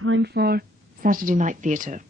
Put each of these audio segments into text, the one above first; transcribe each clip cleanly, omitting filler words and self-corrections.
time for Saturday Night Theatre.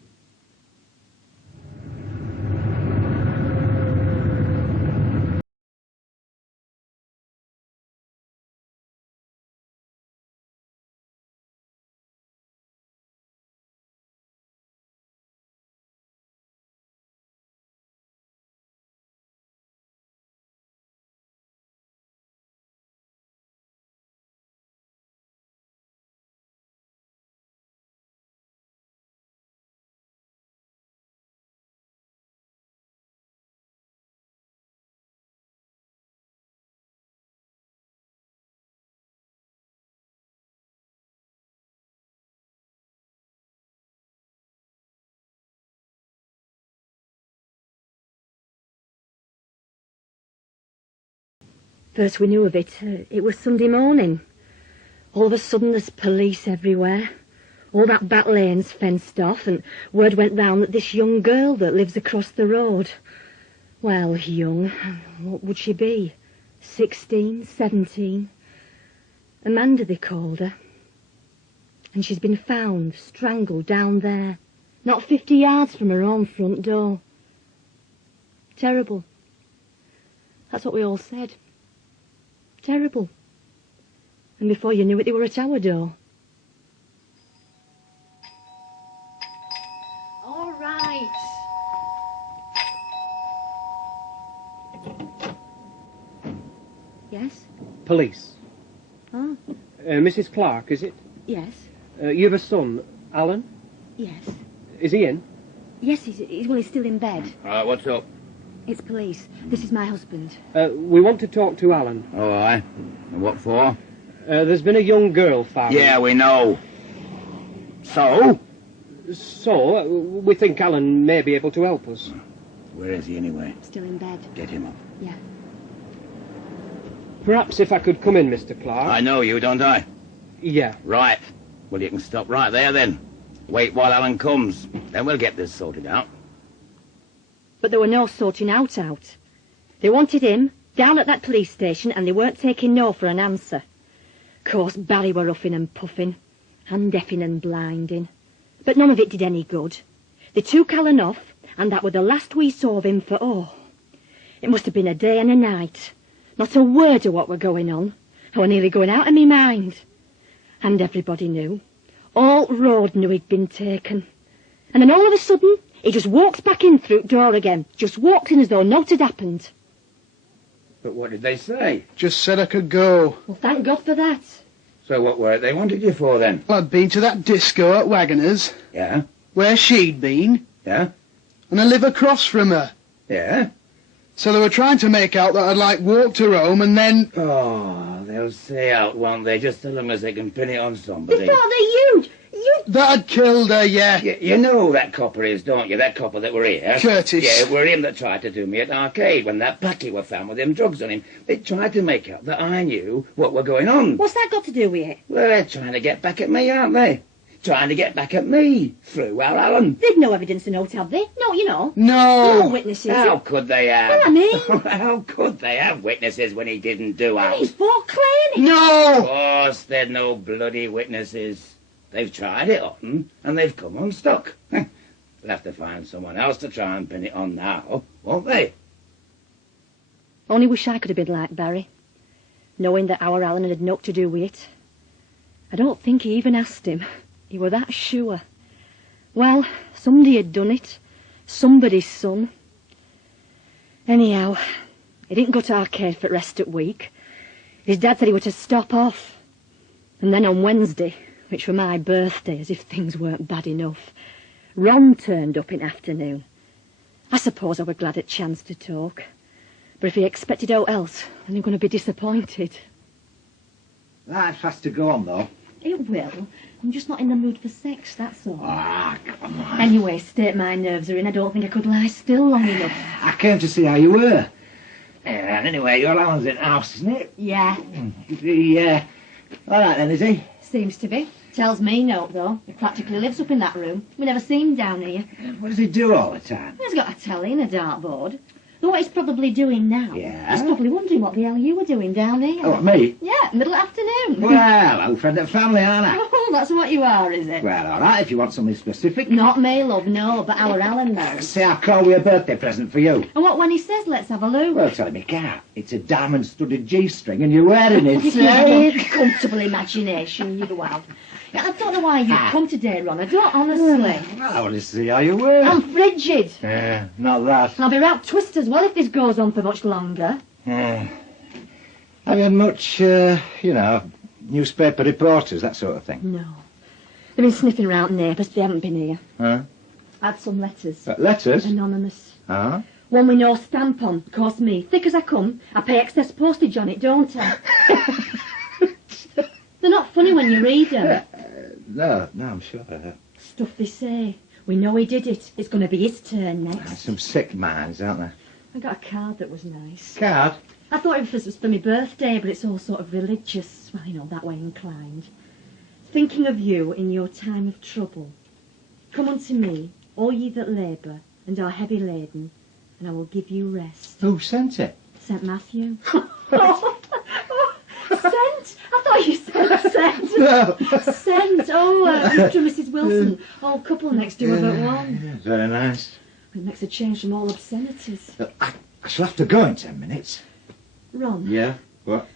First we knew of it, it was Sunday morning. All of a sudden there's police everywhere. All that back lane's fenced off, and word went round that this young girl that lives across the road... Well, young, what would she be? 16, 17? Amanda, they called her. And she's been found, strangled down there, not 50 yards from her own front door. Terrible. That's what we all said. Terrible. And before you knew it, they were at our door. All right. Yes? Police. Oh, Mrs. Clark, is it? yes. You have a son, Alan? Yes. Is he in? Yes, he's still in bed. What's up? It's police. This is my husband. We want to talk to Alan. Oh, aye. And what for? There's been a young girl found. Yeah, we know. So? So, we think Alan may be able to help us. Where is he anyway? Still in bed. Get him up. Yeah. Perhaps if I could come in, Mr. Clark. I know you, don't I? Yeah. Right. Well, you can stop right there then. Wait while Alan comes. Then we'll get this sorted out. But there were no sorting out. They wanted him down at that police station, and they weren't taking no for an answer. Of course, Barry were huffing and puffing, and deafing and blinding. But none of it did any good. They took Alan off, and that were the last we saw of him for, it must have been a day and a night. Not a word of what were going on. I were nearly going out of my mind. And everybody knew. All road knew he'd been taken. And then all of a sudden, he just walks back in through the door again. Just walks in as though naught had happened. But what did they say? Just said I could go. Well, thank God for that. So what were it they wanted you for then? Well, I'd been to that disco at Wagoners, Yeah? where she'd been, Yeah? and I live across from her. Yeah? So they were trying to make out that I'd, walked her home and then... Oh, they'll say out, won't they? Just as long as they can pin it on somebody. They thought that you... That I'd killed her, yeah. You know who that copper is, don't you? That copper that were here. Curtis. Yeah, it were him that tried to do me at the arcade when that blackie were found with them drugs on him. They tried to make out that I knew what were going on. What's that got to do with it? Well, they're trying to get back at me, aren't they? Trying to get back at me through our Alan. They've no evidence to note, have they? No, you know. No. No witnesses. How could they have? Well, I mean... How could they have witnesses when he didn't do And it? he's fought clean. Of No. course, they're no bloody witnesses. They've tried it on, and they've come unstuck. They'll have to find someone else to try and pin it on now, won't they? Only wish I could have been like Barry, knowing that our Alan had naught to do with it. I don't think he even asked him. He were that sure. Well, somebody had done it. Somebody's son. Anyhow, he didn't go to arcade for the rest of the week. His dad said he were to stop off. And then on Wednesday, which were my birthday, as if things weren't bad enough, Ron turned up in afternoon. I suppose I were glad at chance to talk. But if he expected aught else, then I'm going to be disappointed. That has to go on, though. It will. I'm just not in the mood for sex, that's all. Ah, come on. Anyway, state my nerves are in. I don't think I could lie still long enough. I came to see how you were. And anyway, your Alan's in the house, isn't it? Yeah, All right then, is he? seems to be. Tells me no, though. He practically lives up in that room. We never seen him down here. What does he do all the time? He's got a telly and a dartboard. Know what he's probably doing now? Yeah? He's probably wondering what the hell you were doing down here. Oh, me? Yeah, middle afternoon. Well, old friend of the family, aren't I? Oh, that's what you are, is it? Well, all right, if you want something specific. Not me, love, no, but our Alan knows. Say I call we a birthday present for you. And what when he says, let's have a look? Well, tell him you can't. It's a diamond-studded G-string and you're wearing it, You've say? got a comfortable imagination, you have. Yeah, I don't know why you've come today, Ron. I don't, honestly. Well, I want to see how you were. I'm frigid. Yeah, not that. And I'll be round twist as well if this goes on for much longer. Yeah. Have you had much, newspaper reporters, that sort of thing? No. They've been sniffing round neighbours, but they haven't been here. Huh? I had some letters. Letters? Anonymous. Huh? One with no stamp on. Cost me. Thick as I come, I pay excess postage on it, don't I? They're not funny when you read them. No, I'm sure. Stuff they say. We know he did it. It's going to be his turn next. Some sick minds, aren't there? I got a card that was nice. Card? I thought it was for my birthday, but it's all sort of religious. Well, that way inclined. Thinking of you in your time of trouble. Come unto me, all ye that labour and are heavy laden, and I will give you rest. Who sent it? St. Matthew. Sent? I thought you said sent. No. Sent. Oh, Mr. and Mrs. Wilson. Old couple next door but one. Yeah, very nice. It makes a change from all obscenities. I shall have to go in 10 minutes. Ron. Yeah? What?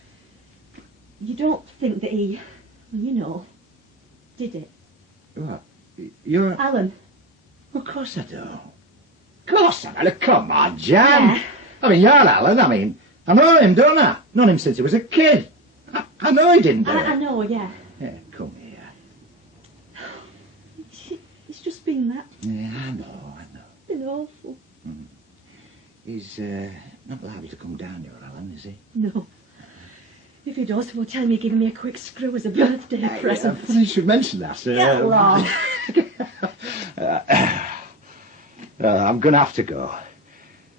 You don't think that he, did it? What? You're... Alan. Of course I don't. Of course I don't. Come on, Jan. Yeah. I mean, you're Alan. I know him, don't I? Known him since he was a kid. I know he didn't do it. I know, yeah. Yeah, come here. It's just been that. Yeah, I know. Been awful. He's not liable to come down here, Alan, is he? No. If he does, he'll tell me giving me a quick screw as a birthday present. Funny you should mention that. Yeah, Ron. I'm going to have to go.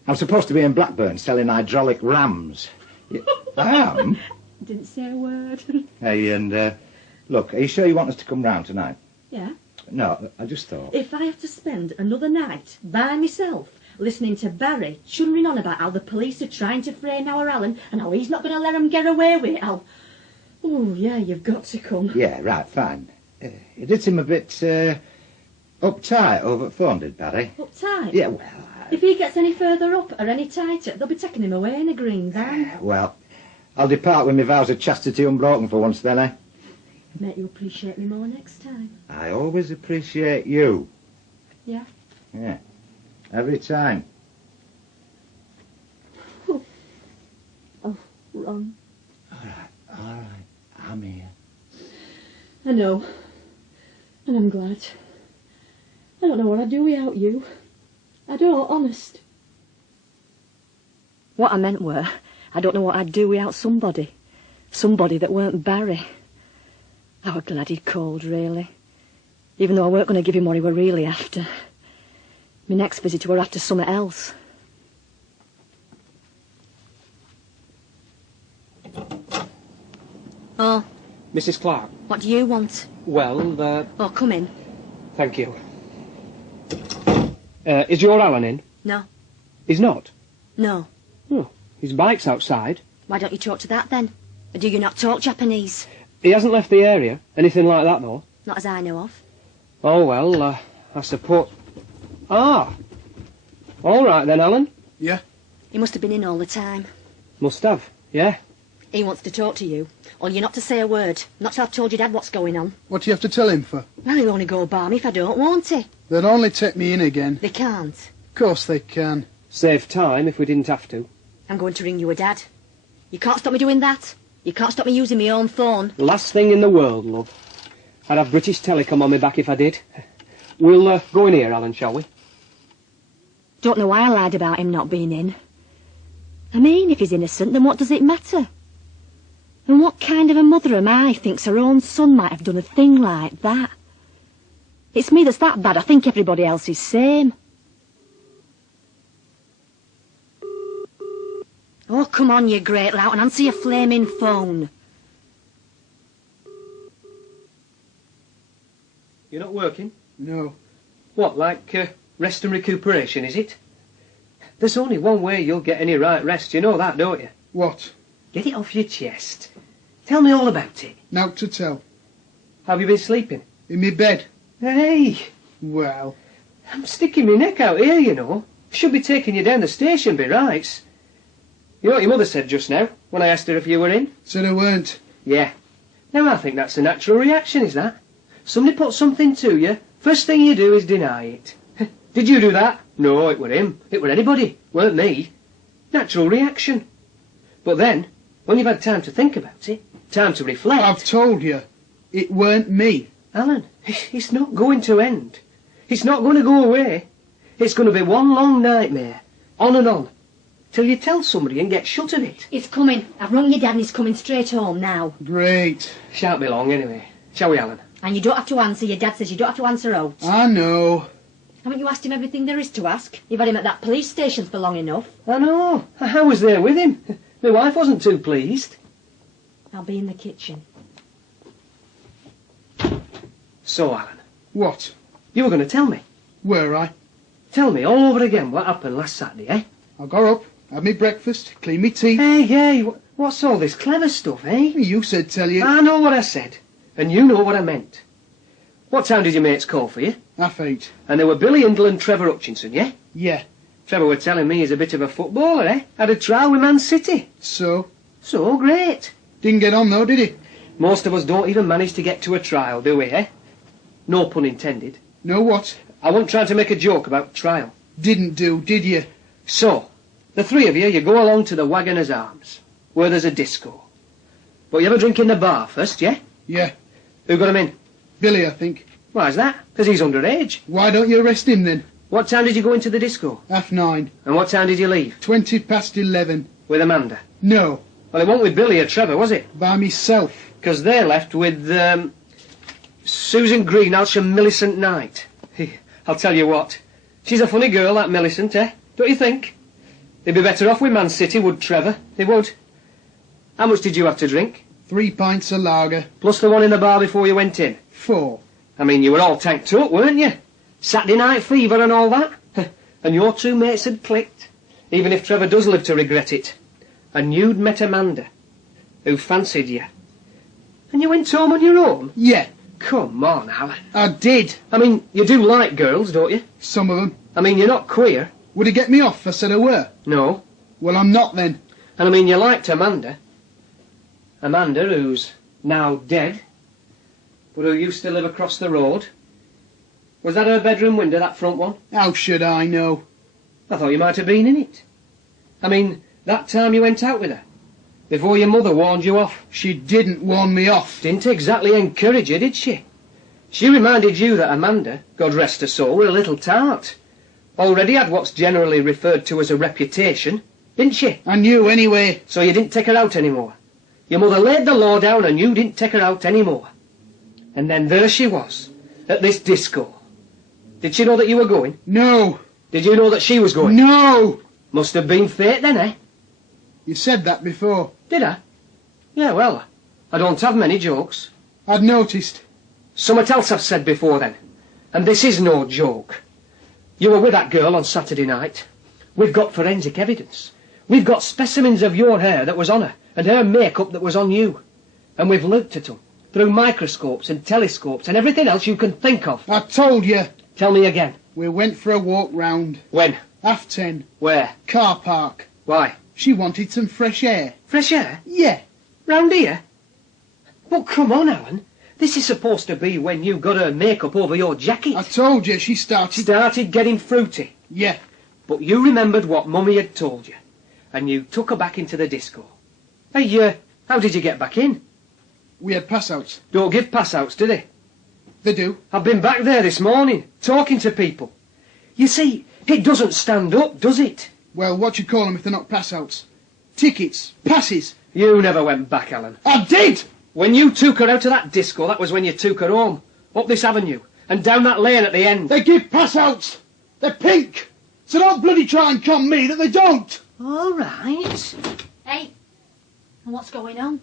I'm supposed to be in Blackburn selling hydraulic rams. I am? Didn't say a word. Hey, and look, are you sure you want us to come round tonight? Yeah. No, I just thought... If I have to spend another night by myself listening to Barry chunnering on about how the police are trying to frame our Alan and how he's not going to let them get away with it, Oh, yeah, you've got to come. Yeah, right, fine. It did seem a bit uptight over the phone, did Barry? Uptight? Yeah, well... If he gets any further up or any tighter, they'll be taking him away in a green van. Well, I'll depart with my vows of chastity unbroken for once then, eh? Make you appreciate me more next time. I always appreciate you. Yeah? Yeah. Every time. Oh, Ron. All right. I'm here. I know. And I'm glad. I don't know what I'd do without you. I don't, honest. What I meant were, I don't know what I'd do without somebody. Somebody that weren't Barry. I was glad he'd called, really. Even though I weren't going to give him what he were really after. My next visit were after something else. Oh, Mrs. Clark? what do you want? Well, Oh, come in. thank you. Is your Alan in? No. He's not? No. Oh, his bike's outside. Why don't you talk to that, then? Or do you not talk Japanese? He hasn't left the area. Anything like that, though? Not as I know of. Oh, well, I suppose... Ah! All right, then, Alan. Yeah? He must have been in all the time. Must have, yeah. He wants to talk to you. Or you're not to say a word. Not till I've told your dad what's going on. What do you have to tell him for? Well, he'll only go balmy if I don't, won't he? They'll only take me in again. They can't. Of course they can. Save time if we didn't have to. I'm going to ring you a dad. You can't stop me doing that. You can't stop me using my own phone. Last thing in the world, love. I'd have British Telecom on my back if I did. We'll go in here, Alan, shall we? Don't know why I lied about him not being in. I mean, if he's innocent, then what does it matter? And what kind of a mother am I thinks her own son might have done a thing like that? It's me that's that bad. I think everybody else is same. Oh, come on, you great lout, and answer your flaming phone. You're not working? No. What, like rest and recuperation, is it? There's only one way you'll get any right rest, you know that, don't you? What? Get it off your chest. Tell me all about it. Nowt to tell. Have you been sleeping? In me bed. Hey, Well, I'm sticking my neck out here, you know. Should be taking you down the station, be right. You know what your mother said just now, when I asked her if you were in? said I weren't. Yeah. Now I think that's a natural reaction, is that? Somebody puts something to you, first thing you do is deny it. Did you do that? No, it were him. It were anybody. Weren't me. Natural reaction. But then, when you've had time to think about it, time to reflect... I've told you, it weren't me. Alan, it's not going to end. It's not going to go away. It's going to be one long nightmare, on and on, till you tell somebody and get shut of it. It's coming. I've rung your dad and he's coming straight home now. Great. Shan't be long anyway. Shall we, Alan? And you don't have to answer. Your dad says you don't have to answer out. I know. Haven't you asked him everything there is to ask? You've had him at that police station for long enough. I know. I was there with him. My wife wasn't too pleased. I'll be in the kitchen. So, Alan, What? you were going to tell me. Were I? Tell me all over again what happened last Saturday, eh? I got up, had me breakfast, cleaned me teeth. Hey, what's all this clever stuff, eh? You said tell you. I know what I said, and you know what I meant. What time did your mates call for you? 8:30. And they were Billy Hindle and Trevor Hutchinson, yeah? Yeah. Trevor were telling me he's a bit of a footballer, eh? Had a trial with Man City. So? So great. Didn't get on though, did he? Most of us don't even manage to get to a trial, do we, eh? No pun intended. Know what? I wasn't trying to make a joke about trial. Didn't do, did you? So, the three of you go along to the Wagoner's Arms, where there's a disco. But you have a drink in the bar first, yeah? Yeah. Who got him in? Billy, I think. Why's that? 'Cause he's underage. Why don't you arrest him then? What time did you go into the disco? 9:30. And what time did you leave? 11:20. With Amanda? No. Well, it wasn't with Billy or Trevor, was it? By myself. 'Cause they left with, Susan Greenhalgh and Millicent Knight. I'll tell you what. She's a funny girl, that Millicent, eh? Don't you think? They'd be better off with Man City, would Trevor? They would. How much did you have to drink? 3 pints of lager. Plus the one in the bar before you went in. 4. I mean, you were all tanked up, weren't you? Saturday night fever and all that. And your two mates had clicked. Even if Trevor does live to regret it. And you'd met Amanda, who fancied you. And you went home on your own? Yeah. Come on, Alan. I did. I mean, you do like girls, don't you? Some of them. I mean, you're not queer. Would it get me off if I said I were? No. Well, I'm not then. And I mean, you liked Amanda. Amanda, who's now dead, but who used to live across the road. Was that her bedroom window, that front one? How should I know? I thought you might have been in it. I mean, that time you went out with her, before your mother warned you off. She didn't warn me off. Didn't exactly encourage you, did she? She reminded you that Amanda, God rest her soul, were a little tart. Already had what's generally referred to as a reputation, didn't she? I knew anyway. So you didn't take her out anymore. Your mother laid the law down and you didn't take her out anymore. And then there she was, at this disco. Did she know that you were going? No. Did you know that she was going? No. Must have been fate then, eh? You said that before. Did I? Yeah, well, I don't have many jokes. I'd noticed. Somewhat else I've said before then. And this is no joke. You were with that girl on Saturday night. We've got forensic evidence. We've got specimens of your hair that was on her, and her makeup that was on you. And we've looked at them, through microscopes and telescopes and everything else you can think of. I told you. Tell me again. We went for a walk round. When? 10:30. Where? Car park. Why? She wanted some fresh air. Fresh air? Yeah. Round here? Well, come on, Alan. This is supposed to be when you got her makeup over your jacket. I told you she started... Started getting fruity. Yeah. But you remembered what Mummy had told you, and you took her back into the disco. Hey, how did you get back in? We had pass-outs. Don't give pass-outs, do they? They do. I've been back there this morning, talking to people. You see, it doesn't stand up, does it? Well, what you call them if they're not pass-outs? Tickets. Passes. You never went back, Alan. I did! When you took her out of that disco, that was when you took her home. Up this avenue, and down that lane at the end. They give pass-outs. They're pink. So don't bloody try and con me that they don't. All right. Hey, and what's going on?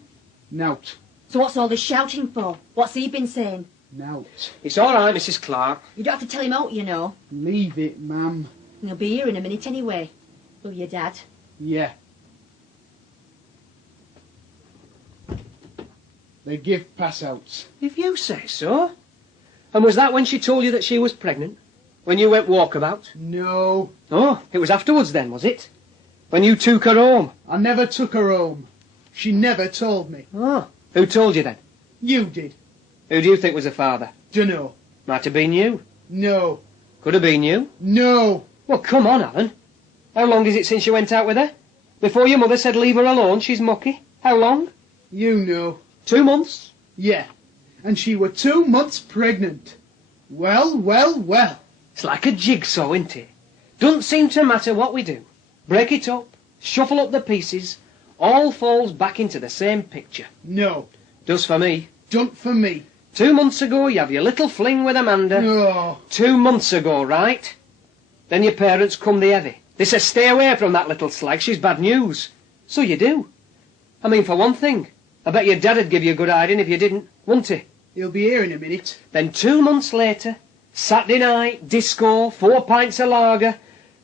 Nout. So what's all this shouting for? What's he been saying? Nout. It's all right, Mrs. Clark. You don't have to tell him out, you know. Leave it, ma'am. He'll be here in a minute anyway. Will you, Dad? Yeah. They give pass-outs. If you say so. And was that when she told you that she was pregnant? When you went walkabout? No, Oh, it was afterwards then, was it? When you took her home? I never took her home. She never told me. Oh, who told you then? You did. Who do you think was the father? Dunno. Might have been you. No. Could have been you. No. Well, come on, Alan. How long is it since you went out with her? Before your mother said leave her alone, she's mucky. How long? You know. 2 months? Yeah. And she were 2 months pregnant. Well, well, well. It's like a jigsaw, isn't it? Doesn't seem to matter what we do. Break it up, shuffle up the pieces, all falls back into the same picture. No. Does for me. Don't for me. 2 months ago, you have your little fling with Amanda. No. 2 months ago, right? Then your parents come the heavy. They say, stay away from that little slag, she's bad news. So you do. I mean, for one thing, I bet your dad'd give you a good hiding if you didn't, wouldn't he? He'll be here in a minute. Then 2 months later, Saturday night, disco, 4 pints of lager,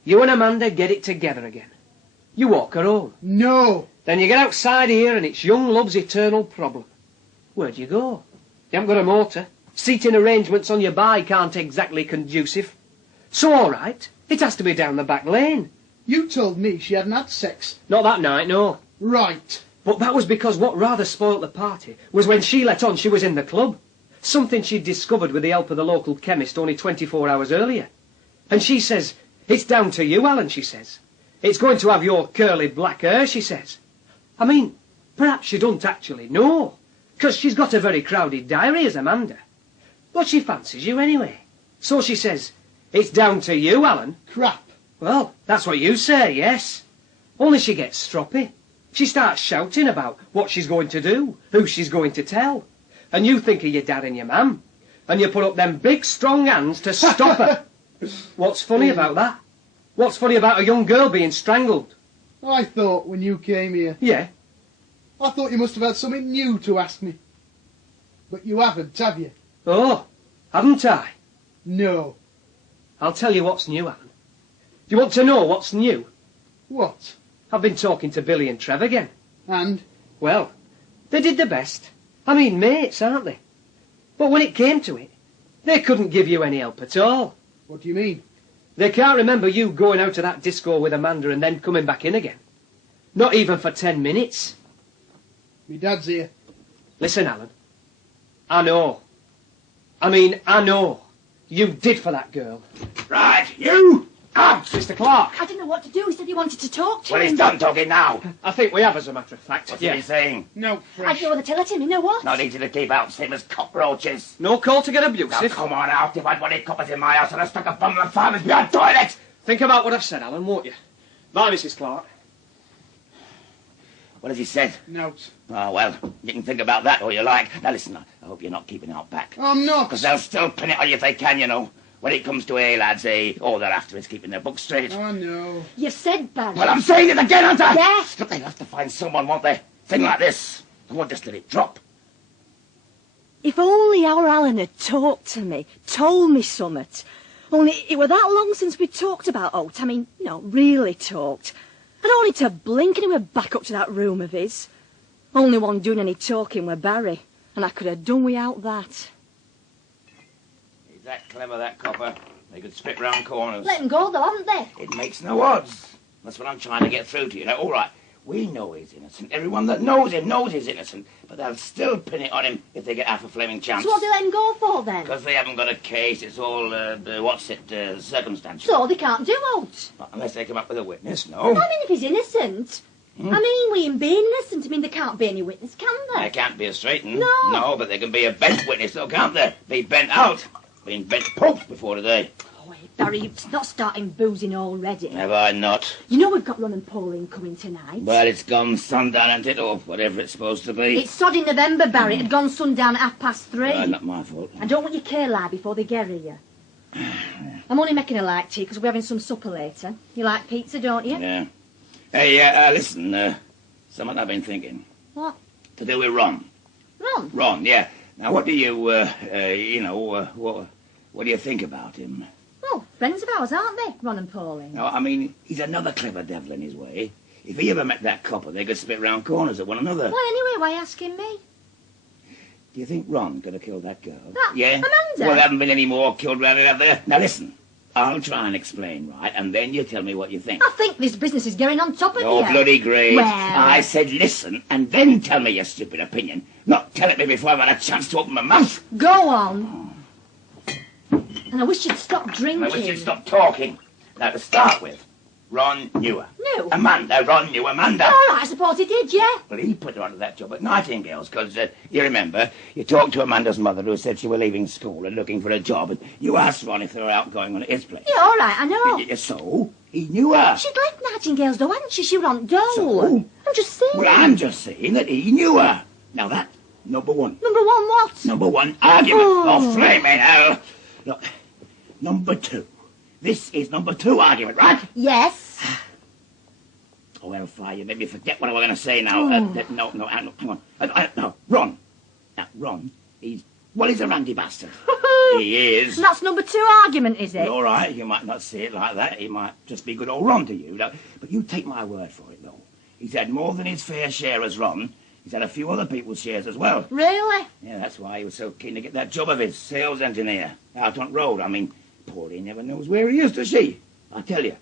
you and Amanda get it together again. You walk her home. No. Then you get outside here and it's young love's eternal problem. Where'd you go? You haven't got a motor. Seating arrangements on your bike aren't exactly conducive. So all right, it has to be down the back lane. You told me she hadn't had sex. Not that night, no. Right. But that was because what rather spoilt the party was when she let on she was in the club. Something she'd discovered with the help of the local chemist only 24 hours earlier. And she says, it's down to you, Alan, she says. It's going to have your curly black hair, she says. I mean, perhaps she don't actually know, 'cause she's got a very crowded diary as Amanda. But she fancies you anyway. So she says, it's down to you, Alan. Crap. Well, that's what you say, yes. Only she gets stroppy. She starts shouting about what she's going to do, who she's going to tell. And you think of your dad and your mum. And you put up them big, strong hands to stop her. What's funny about that? What's funny about a young girl being strangled? I thought when you came here, Yeah. I thought you must have had something new to ask me. But you haven't, have you? Oh, haven't I? No. I'll tell you what's new, Alan. Do you want to know what's new? What? I've been talking to Billy and Trev again. And? Well, they did their best. I mean, mates, aren't they? But when it came to it, they couldn't give you any help at all. What do you mean? They can't remember you going out to that disco with Amanda and then coming back in again. Not even for 10 minutes. Me dad's here. Listen, Alan. I know. I mean, I know. You did for that girl. Right, you! Out! Mr. Clark. I didn't know what to do. He said he wanted to talk to Well, him. he's done talking now. I think we have, as a matter of fact. What's he saying? No, I fresh. don't know whether to let him. You know what? Not easy to keep out, same as cockroaches. No call to get Now, abusive. come on out. If I'd wanted coppers in my house, I'd have stuck a bundle of farmers behind toilet. Think about what I've said, Alan, won't you? Bye, Mrs. Clark. What has he said? Note. Oh, well, you can think about that all you like. Now, listen, I hope you're not keeping out back. I'm not. Because they'll still pin it on you if they can, you know. When it comes to lads, all they're after is keeping their books straight. Oh, no. You've said, Barry. Well, I'm saying it again, aren't I? Yes. Look, they'll have to find someone, won't they? Thing like this. They won't just let it drop. If only our Alan had talked to me, told me summit. Only it were that long since we talked about Oat. I mean, really talked. I'd only to blink and he were back up to that room of his. Only one doing any talking were Barry, and I could have done without that. He's that clever, that copper. They could spit round corners. Let 'em go, though, haven't they? It makes no odds. That's what I'm trying to get through to you. Now, all right, we know he's innocent. Everyone that knows him knows he's innocent. But they'll still pin it on him if they get half a flaming chance. So what do they let him go for, then? Because they haven't got a case. It's all, circumstantial. So they can't do Oat. Not unless they come up with a witness, no. I mean, if he's innocent. I mean, with him being innocent, I mean, there can't be any witness, can there? There can't be a straight one. No. No, but there can be a bent witness, though, can't there? Be bent out. Been bent pope before today. Oh, hey, Barry, you're not starting boozing already. Have I not? You know we've got Ron and Pauline coming tonight. Well, it's gone sundown, hasn't it? Or whatever it's supposed to be. It's sod in November, Barry. It had gone sundown at 3:30. Not my fault. And don't want your care lie before they get here. I'm only making a light tea because we're having some supper later. You like pizza, don't you? Yeah. Hey, listen, something I've been thinking. What? To do with Ron. Ron? Ron, yeah. Now, what do you, what do you think about him? Well, friends of ours, aren't they, Ron and Pauline? No, I mean, he's another clever devil in his way. If he ever met that copper, they could spit round corners at one another. Well, anyway, why asking me? Do you think Ron could have killed that girl? That Yeah? Amanda? Well, there haven't been any more killed round out there. Now, listen. I'll try and explain, right? And then you tell me what you think. I think this business is going on top of Oh, you. bloody great. Well... I said listen, and then tell me your stupid opinion. Not tell it me before I've had a chance to open my mouth. Go on. And I wish you'd stop drinking. I wish you'd stop talking. Now, to start with, Ron knew her. No. Amanda, Ron knew Amanda. All right, I suppose he did, yeah. Well, he put her onto that job at Nightingale's, because, you remember, you talked to Amanda's mother who said she was leaving school and looking for a job, and you asked Ron if they were out going on at his place. Yeah, all right, I know. So, he knew her. She'd left Nightingale's, though, hadn't she? She was on dole. So? I'm just saying. Well, I'm just saying that he knew her. Now, that's number one. Number one what? Number one argument. Oh. Oh, flaming hell. Look, number two. This is number two argument, right? Yes. Oh, hellfire, you made me forget what I was going to say now. No, hang on. No, Ron. Now, Ron, he's a randy bastard. He is. That's number two argument, is it? Well, all right, you might not see it like that. He might just be good old Ron to you. But you take my word for it, though. He's had more than his fair share as Ron. He's had a few other people's shares as well. Really? Yeah, that's why he was so keen to get that job of his, sales engineer, out on road. I mean, Pauline never knows where he is, does she? I tell you,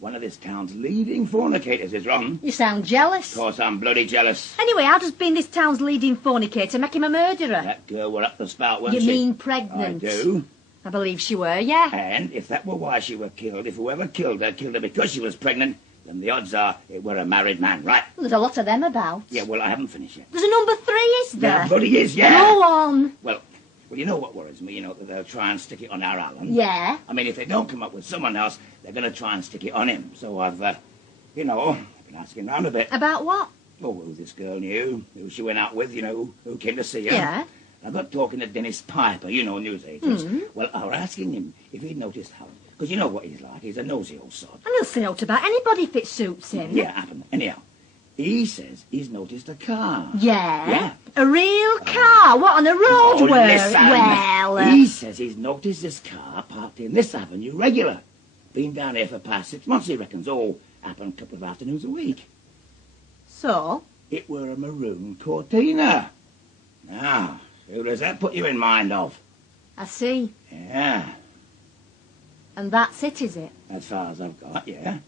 one of this town's leading fornicators is Ron. You sound jealous. Of course, I'm bloody jealous. Anyway, how does being this town's leading fornicator make him a murderer? That girl were up the spout, wasn't You she? mean pregnant? I do. I believe she were, yeah. And if that were why she were killed, if whoever killed her because she was pregnant, then the odds are it were a married man, right? Well, there's a lot of them about. Yeah, well, I haven't finished yet. There's a number three, is there? There bloody is, yeah. Go on. Well, you know what worries me? You know, that they'll try and stick it on our Alan. Yeah. I mean, if they don't come up with someone else, they're going to try and stick it on him. So I've been asking round a bit. About what? Oh, who this girl knew, who she went out with, you know, who came to see her. Yeah. I got talking to Dennis Piper, you know, newsagents. Well, I was asking him if he'd noticed how, because you know what he's like, he's a nosy old sod. And he'll say out about anybody if it suits him. Yeah, happened. Anyhow, he says he's noticed a car. Yeah? Yeah. A real car? What, on a road? Listen. Well... He says he's noticed this car parked in this avenue regular. Been down here for past 6 months, he reckons. All happened a couple of afternoons a week. So? It were a Maroon Cortina. Now, who does that put you in mind of? I see. Yeah, And that's it, is it? as far as I've got, yeah.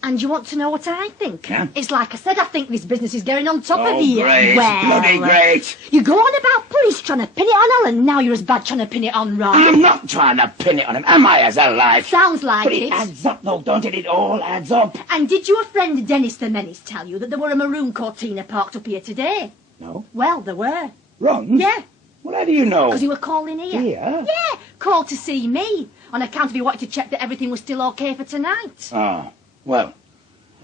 And you want to know what I think? Yeah. It's like I said, I think this business is going on top Oh, of you. great, bloody great. You go on about police trying to pin it on Alan, now you're as bad trying to pin it on Ron. I'm not trying to pin it on him, am I, as a life? Sounds like But it. it adds up, though, don't it? It all adds up. And did your friend Dennis the Menace tell you that there were a Maroon Cortina parked up here today? No. Well, there were. Ron? Yeah, Well, how do you know? because he were calling here. Here? Yeah, called to see me, on account of he wanted to check that everything was still okay for tonight. Oh, well,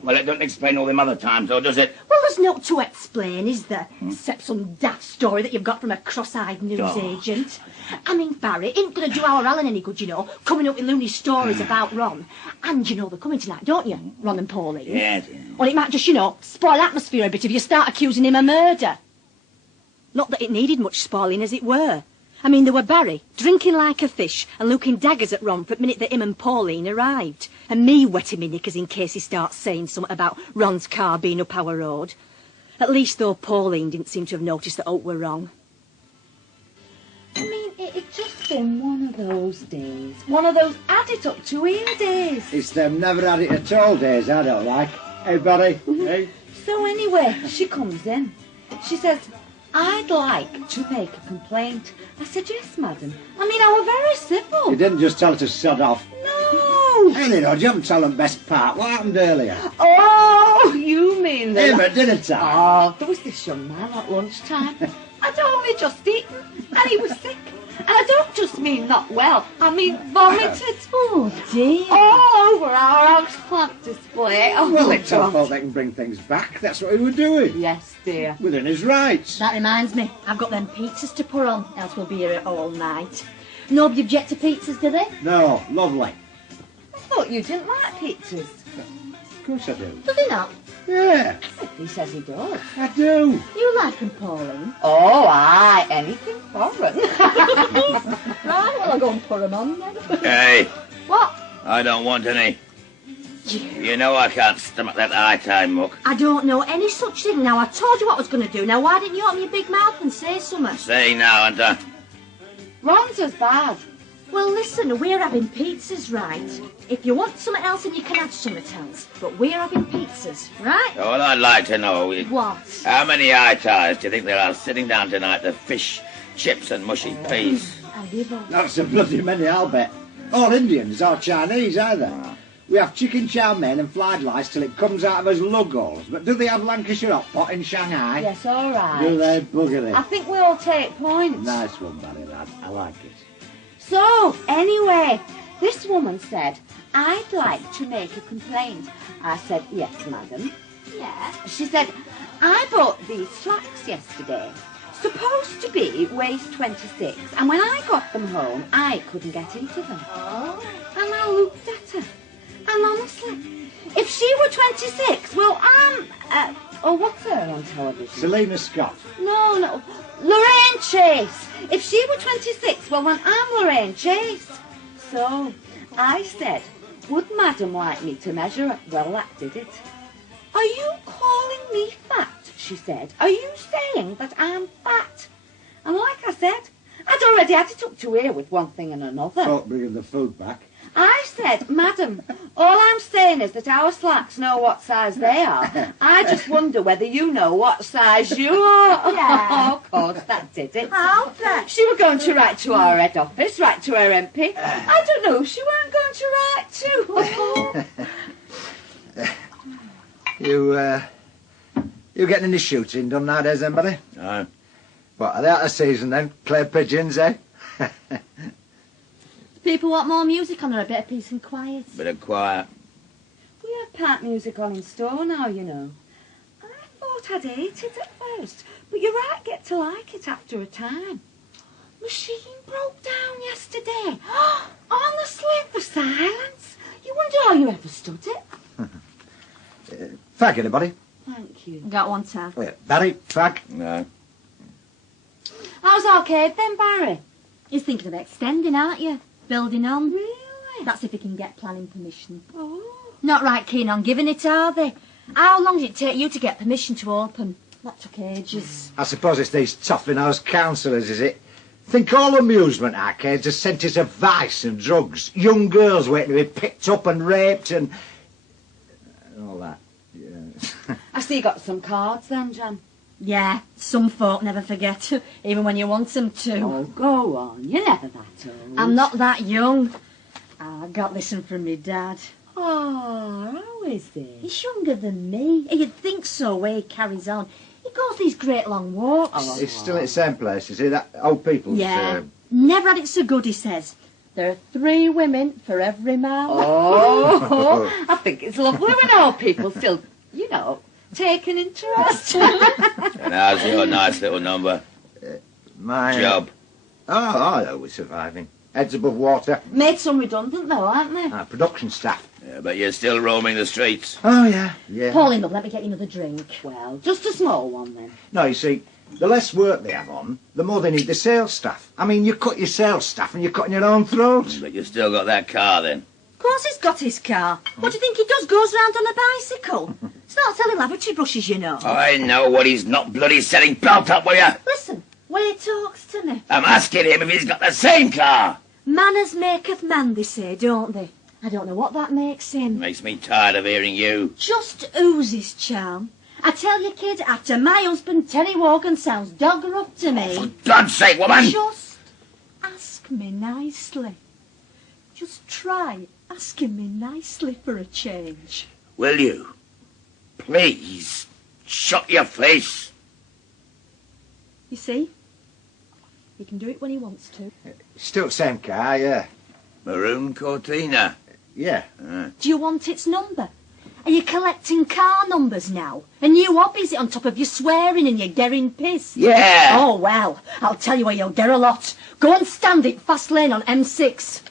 it doesn't explain all them other times, though, does it? Well, there's no to explain, is there? Except some daft story that you've got from a cross-eyed newsagent. I mean, Barry, it ain't going to do our Alan any good, you know, coming up with loony stories about Ron. And you know they're coming tonight, don't you, Ron and Pauline? Yes. Well, it might just, you know, spoil atmosphere a bit if you start accusing him of murder. Not that it needed much spoiling, as it were. I mean, there were Barry, drinking like a fish and looking daggers at Ron for the minute that him and Pauline arrived. And me wetting me knickers in case he starts saying something about Ron's car being up our road. At least, though, Pauline didn't seem to have noticed that Oak were wrong. I mean, it just been one of those days. One of those add it up to here days. It's them never had it at all days I don't like. Hey, Barry. Hey. So anyway, she comes in. She says, I'd like to make a complaint. I said, yes, madam. I mean, I were very civil. You didn't just tell her to sod off. No. Hey, Lynda, you haven't told them best part. What happened earlier? Oh, you mean Hey, that? but dinner time. Oh, there was this young man at lunchtime. I'd only just eaten, and he was sick. And I don't just mean not well, I mean vomited. Oh, dear. All over our house plant display. Oh, Well, it's our God. fault they can bring things back. That's what he was doing. Yes, dear. Within his rights. That reminds me, I've got them pizzas to put on, else we'll be here all night. Nobody object to pizzas, do they? No, lovely. I thought you didn't like pizzas. Of course I do. Do they not? Yeah, He says he does. I do. You like 'em, Pauline? Oh, anything foreign. Right, well, I'll go and put 'em on then. Hey, What? I don't want any. You know I can't stomach that high-tie muck. I don't know any such thing. Now, I told you what I was going to do. Now, why didn't you open your big mouth and say something? Say now, Hunter. Ron's as bad. Well, listen, we're having pizzas, right? If you want something else, then you can have something else. But we're having pizzas, right? All I'd like to know is... What? How many high-ties do you think there are sitting down tonight to fish, chips and mushy peas? I'll give up. Not so bloody many, I'll bet. All Indians or Chinese, either. We have chicken chow mein and fried rice till it comes out of us lug holes. But do they have Lancashire hot pot in Shanghai? Yes, all right. Do they bugger it? I think we all take points. Nice one, Barry, lad. I like it. So, anyway, this woman said, I'd like to make a complaint. I said, yes, madam. Yeah. She said, I bought these slacks yesterday. Supposed to be waist 26. And when I got them home, I couldn't get into them. Oh. And I looked at her. And honestly, if she were 26, well, what's her on television? Selena Scott. No, Lorraine Chase. If she were 26, well, then I'm Lorraine Chase. So, I said, would madam like me to measure up? Well, that did it. Are you calling me fat? She said. Are you saying that I'm fat? And like I said, I'd already had it up to here with one thing and another. Folk bringing the food back. I said, madam, all I'm saying is that our slacks know what size they are. I just wonder whether you know what size you are. Yeah. Of course, that did it. How that? She were going to write to our head office, write to her MP. I don't know who she weren't going to write to. You getting any shooting done nowadays, then, buddy? No. What, are they out of season, then? Clay pigeons, eh? People want more music on or a bit of peace and quiet. Bit of quiet. We have part music on in store now, you know. I thought I'd hate it at first, but you're right, get to like it after a time. Machine broke down yesterday. Honestly, the silence. You wonder how you ever stood it. Fag, anybody? Thank you. Got one time. Wait, Barry, fag? No. How's Arcade then, Barry? You're thinking of extending, aren't you? Building on. Really? That's if you can get planning permission. Oh. Not right keen on giving it, are they? How long did it take you to get permission to open? That took ages. I suppose it's these tough-in-house councillors, is it? Think all amusement arcades are centres of vice and drugs. Young girls waiting to be picked up and raped and all that. Yeah. I see you got some cards then, Jan. Yeah, some folk never forget, even when you want them to. Oh, go on. You're never that old. I'm not that young. I got this one from my dad. Oh, how is he? He's younger than me. You'd think so, way he carries on. He goes these great long walks. Oh, It's still at the same place, is it? That old people's... Yeah. Never had it so good, he says. There are 3 women for every man. Oh, I think it's lovely when old people still, you know, take an interest. And how's your nice little number? My... Job. Oh, we're surviving. Heads above water. Made some redundant though, aren't they? Production staff. Yeah, but you're still roaming the streets. Oh, yeah. Pauline, love, let me get you another drink. Well, just a small one then. No, you see, the less work they have on, the more they need the sales staff. I mean, you cut your sales staff and you're cutting your own throat. But you've still got that car then. Of course he's got his car. What do you think he does? Goes round on a bicycle. It's not selling lavatory brushes, you know. I know what he's not bloody selling. Belt up, will you? Listen, when he talks to me. I'm asking him if he's got the same car. Manners maketh man, they say, don't they? I don't know what that makes him. Makes me tired of hearing you. Just oozes charm. I tell you, kid, after my husband, Terry Wogan, sounds dog rough to me. For God's sake, woman! Just ask me nicely. Just try asking me nicely for a change. Will you? Please, shut your face. You see? He can do it when he wants to. Still the same car, yeah. Maroon Cortina. Yeah. Do you want its number? Are you collecting car numbers now? A new hobby, is it, on top of your swearing and your getting pissed? Yeah. Oh, well, I'll tell you where you'll get a lot. Go and stand it, fast lane on M6.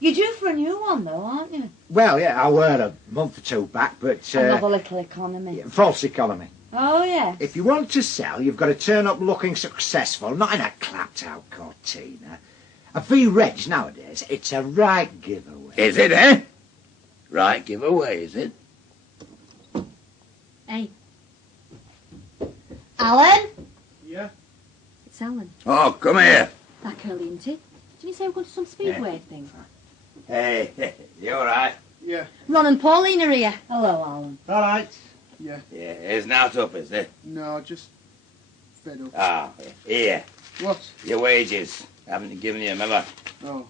You're due for a new one though, aren't you? Well, yeah, I were a month or 2 back, but... Another little economy. False economy. Oh, yeah. If you want to sell, you've got to turn up looking successful, not in a clapped-out Cortina. A fee reg nowadays, it's a right giveaway. Is it, eh? Right giveaway, is it? Hey. Alan? Yeah? It's Alan. Oh, come here. Back early, isn't it? Didn't you say we're going to some speedway thing? Hey, you all right? Yeah. Ron and Pauline are here. Hello, Alan. All right. Yeah. Yeah, it's not up, is it? No, just fed up. Ah, here. What? Your wages. Haven't given you, remember? Oh.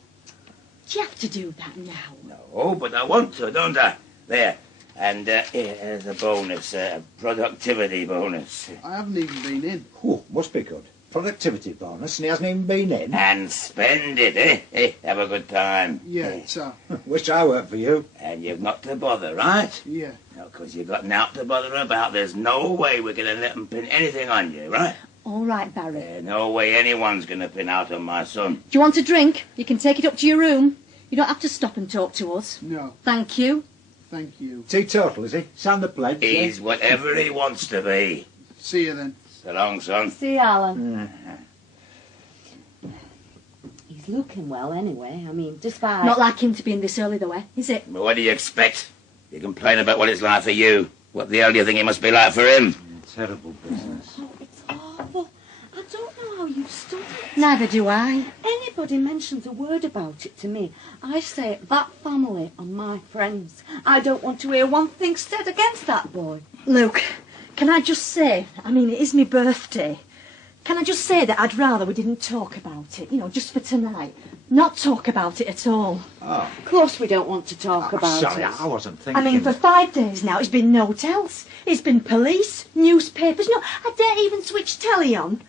Do you have to do that now? No, but I want to, don't I? There. And here's a bonus, a productivity bonus. I haven't even been in. Oh, must be good. Productivity bonus, and he hasn't even been in. And spend it, eh? Hey, have a good time. Yeah, Eh, so. Wish I worked for you. And you've not to bother, right? Yeah. No, because you've got naught to bother about. There's no way we're going to let them pin anything on you, right? All right, Barry. No way anyone's going to pin out on my son. Do you want a drink? You can take it up to your room. You don't have to stop and talk to us. No, Thank you. thank you. Teetotal, is he? Sound the pledge. He's whatever he wants to be. See you then. So long, son. See, Alan. He's looking well anyway. I mean, despite... Not like him to be in this early, though, eh? Is it? But what do you expect? You complain about what it's like for you. What the hell do you think it must be like for him? Terrible business. Oh, it's awful. I don't know how you've stood it. Neither do I. Anybody mentions a word about it to me, I say, that family are my friends. I don't want to hear one thing said against that boy. Luke, can I just say, I mean, it is my birthday. Can I just say that I'd rather we didn't talk about it, you know, just for tonight. Not talk about it at all. Oh, Of course we don't want to talk about sorry, it. I wasn't thinking. I mean, for 5 days now, it's been naught else. It's been police, newspapers, no, I daren't even switch telly on.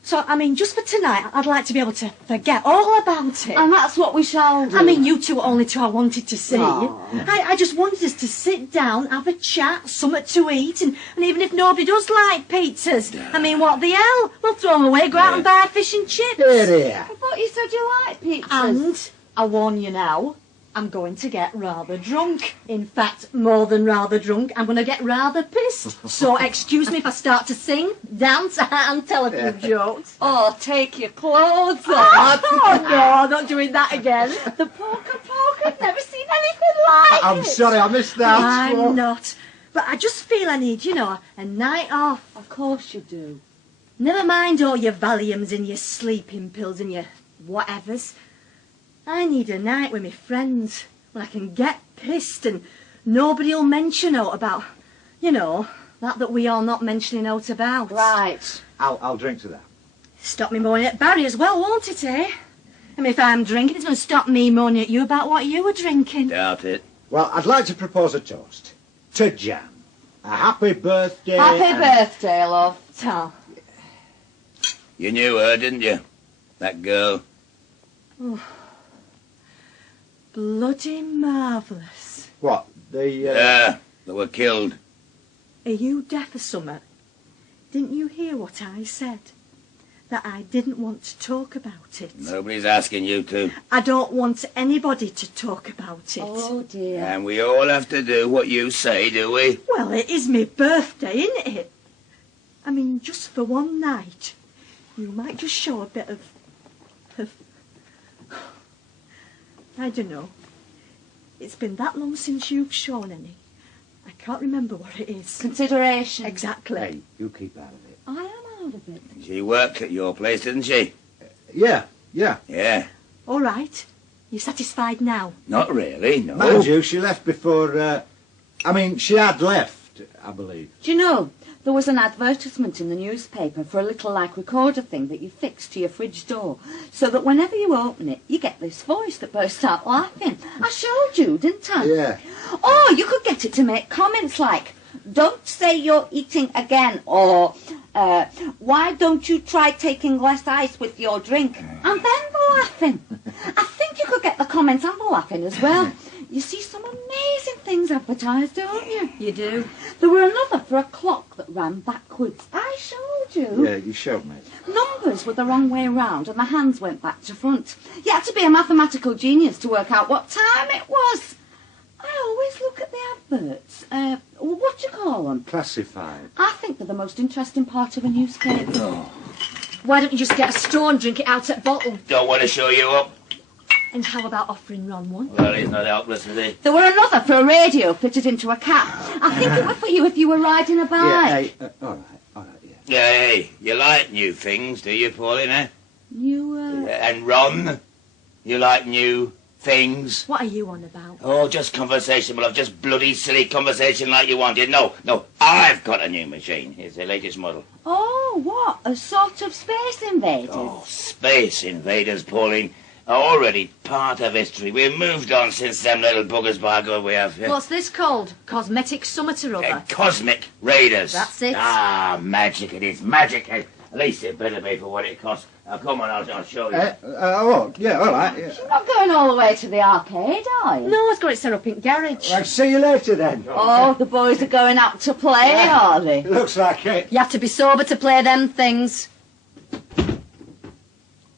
So, I mean, just for tonight, I'd like to be able to forget all about it. And that's what we shall do. I mean, you two are only two I wanted to see. Oh. I just wanted us to sit down, have a chat, something to eat, and even if nobody does like pizzas, I mean, what the hell? We'll throw them away, go out and buy fish and chips. Here. I thought you said you like pizzas. And, I warn you now, I'm going to get rather drunk. In fact, more than rather drunk, I'm going to get rather pissed. So excuse me if I start to sing, dance, and tell a few jokes. Oh, take your clothes off. Oh, no, I'm not doing that again. The poker, I've never seen anything like I'm it. sorry, I missed that. I'm not. But I just feel I need, you know, a night off. Of course you do. Never mind all your Valiums and your sleeping pills and your whatevers. I need a night with my friends when I can get pissed and nobody'll mention out about, you know, that we are not mentioning out about. Right. I'll drink to that. Stop me moaning at Barry as well, won't it, eh? I mean, if I'm drinking, it's going to stop me moaning at you about what you were drinking. Doubt it. Well, I'd like to propose a toast. To Jan. A happy birthday. Happy birthday, love. Tal. You knew her, didn't you? That girl. Bloody marvellous. What? The, Yeah, that were killed. Are you deaf or something? Didn't you hear what I said? That I didn't want to talk about it. Nobody's asking you to. I don't want anybody to talk about it. Oh, dear. And we all have to do what you say, do we? Well, it is my birthday, isn't it? I mean, just for one night, you might just show a bit of I don't know. It's been that long since you've shown any. I can't remember what it is. Consideration. Exactly. Hey, you keep out of it. I am out of it. She worked at your place, didn't she? Yeah. Yeah. All right. You satisfied now? Not really, no. Mind you, she left before, she had left, I believe. Do you know, there was an advertisement in the newspaper for a little, recorder thing that you fix to your fridge door, so that whenever you open it, you get this voice that bursts out laughing. I showed you, didn't I? Yeah. Or you could get it to make comments like, "Don't say you're eating again," or "Why don't you try taking less ice with your drink?" And then the laughing. I think you could get the comments and the laughing as well. You see some amazing things advertised, don't you? You do. There were another for a clock that ran backwards. I showed you. Yeah, you showed me. Numbers were the wrong way round and the hands went back to front. You had to be a mathematical genius to work out what time it was. I always look at the adverts. What do you call them? Classified. I think they're the most interesting part of a newspaper. Why don't you just get a straw and drink it out at bottle? Don't want to show you up. And how about offering Ron one? Well, he's not helpless, is he? There were another for a radio fitted into a cap. I think it were for you if you were riding a bike. Yeah, all right, yeah. Yeah, hey, you like new things, do you, Pauline, eh? And Ron? You like new things? What are you on about? Oh, just conversation, my love. Just bloody silly conversation like you wanted. No, I've got a new machine. It's the latest model. Oh, what? A sort of Space Invaders? Oh, Space Invaders, Pauline. Already part of history. We've moved on since them little buggers, by God, we have. What's this called? Cosmetic Summit or other? Cosmic Raiders. That's it. Ah, magic it is, magic. At least it better be for what it costs. Now, come on, I'll show you. Yeah, all right. Yeah. You're not going all the way to the arcade, are you? No, I've got it set up in garage. I'll see you later then. Oh, the boys are going out to play, are they? Looks like it. You have to be sober to play them things.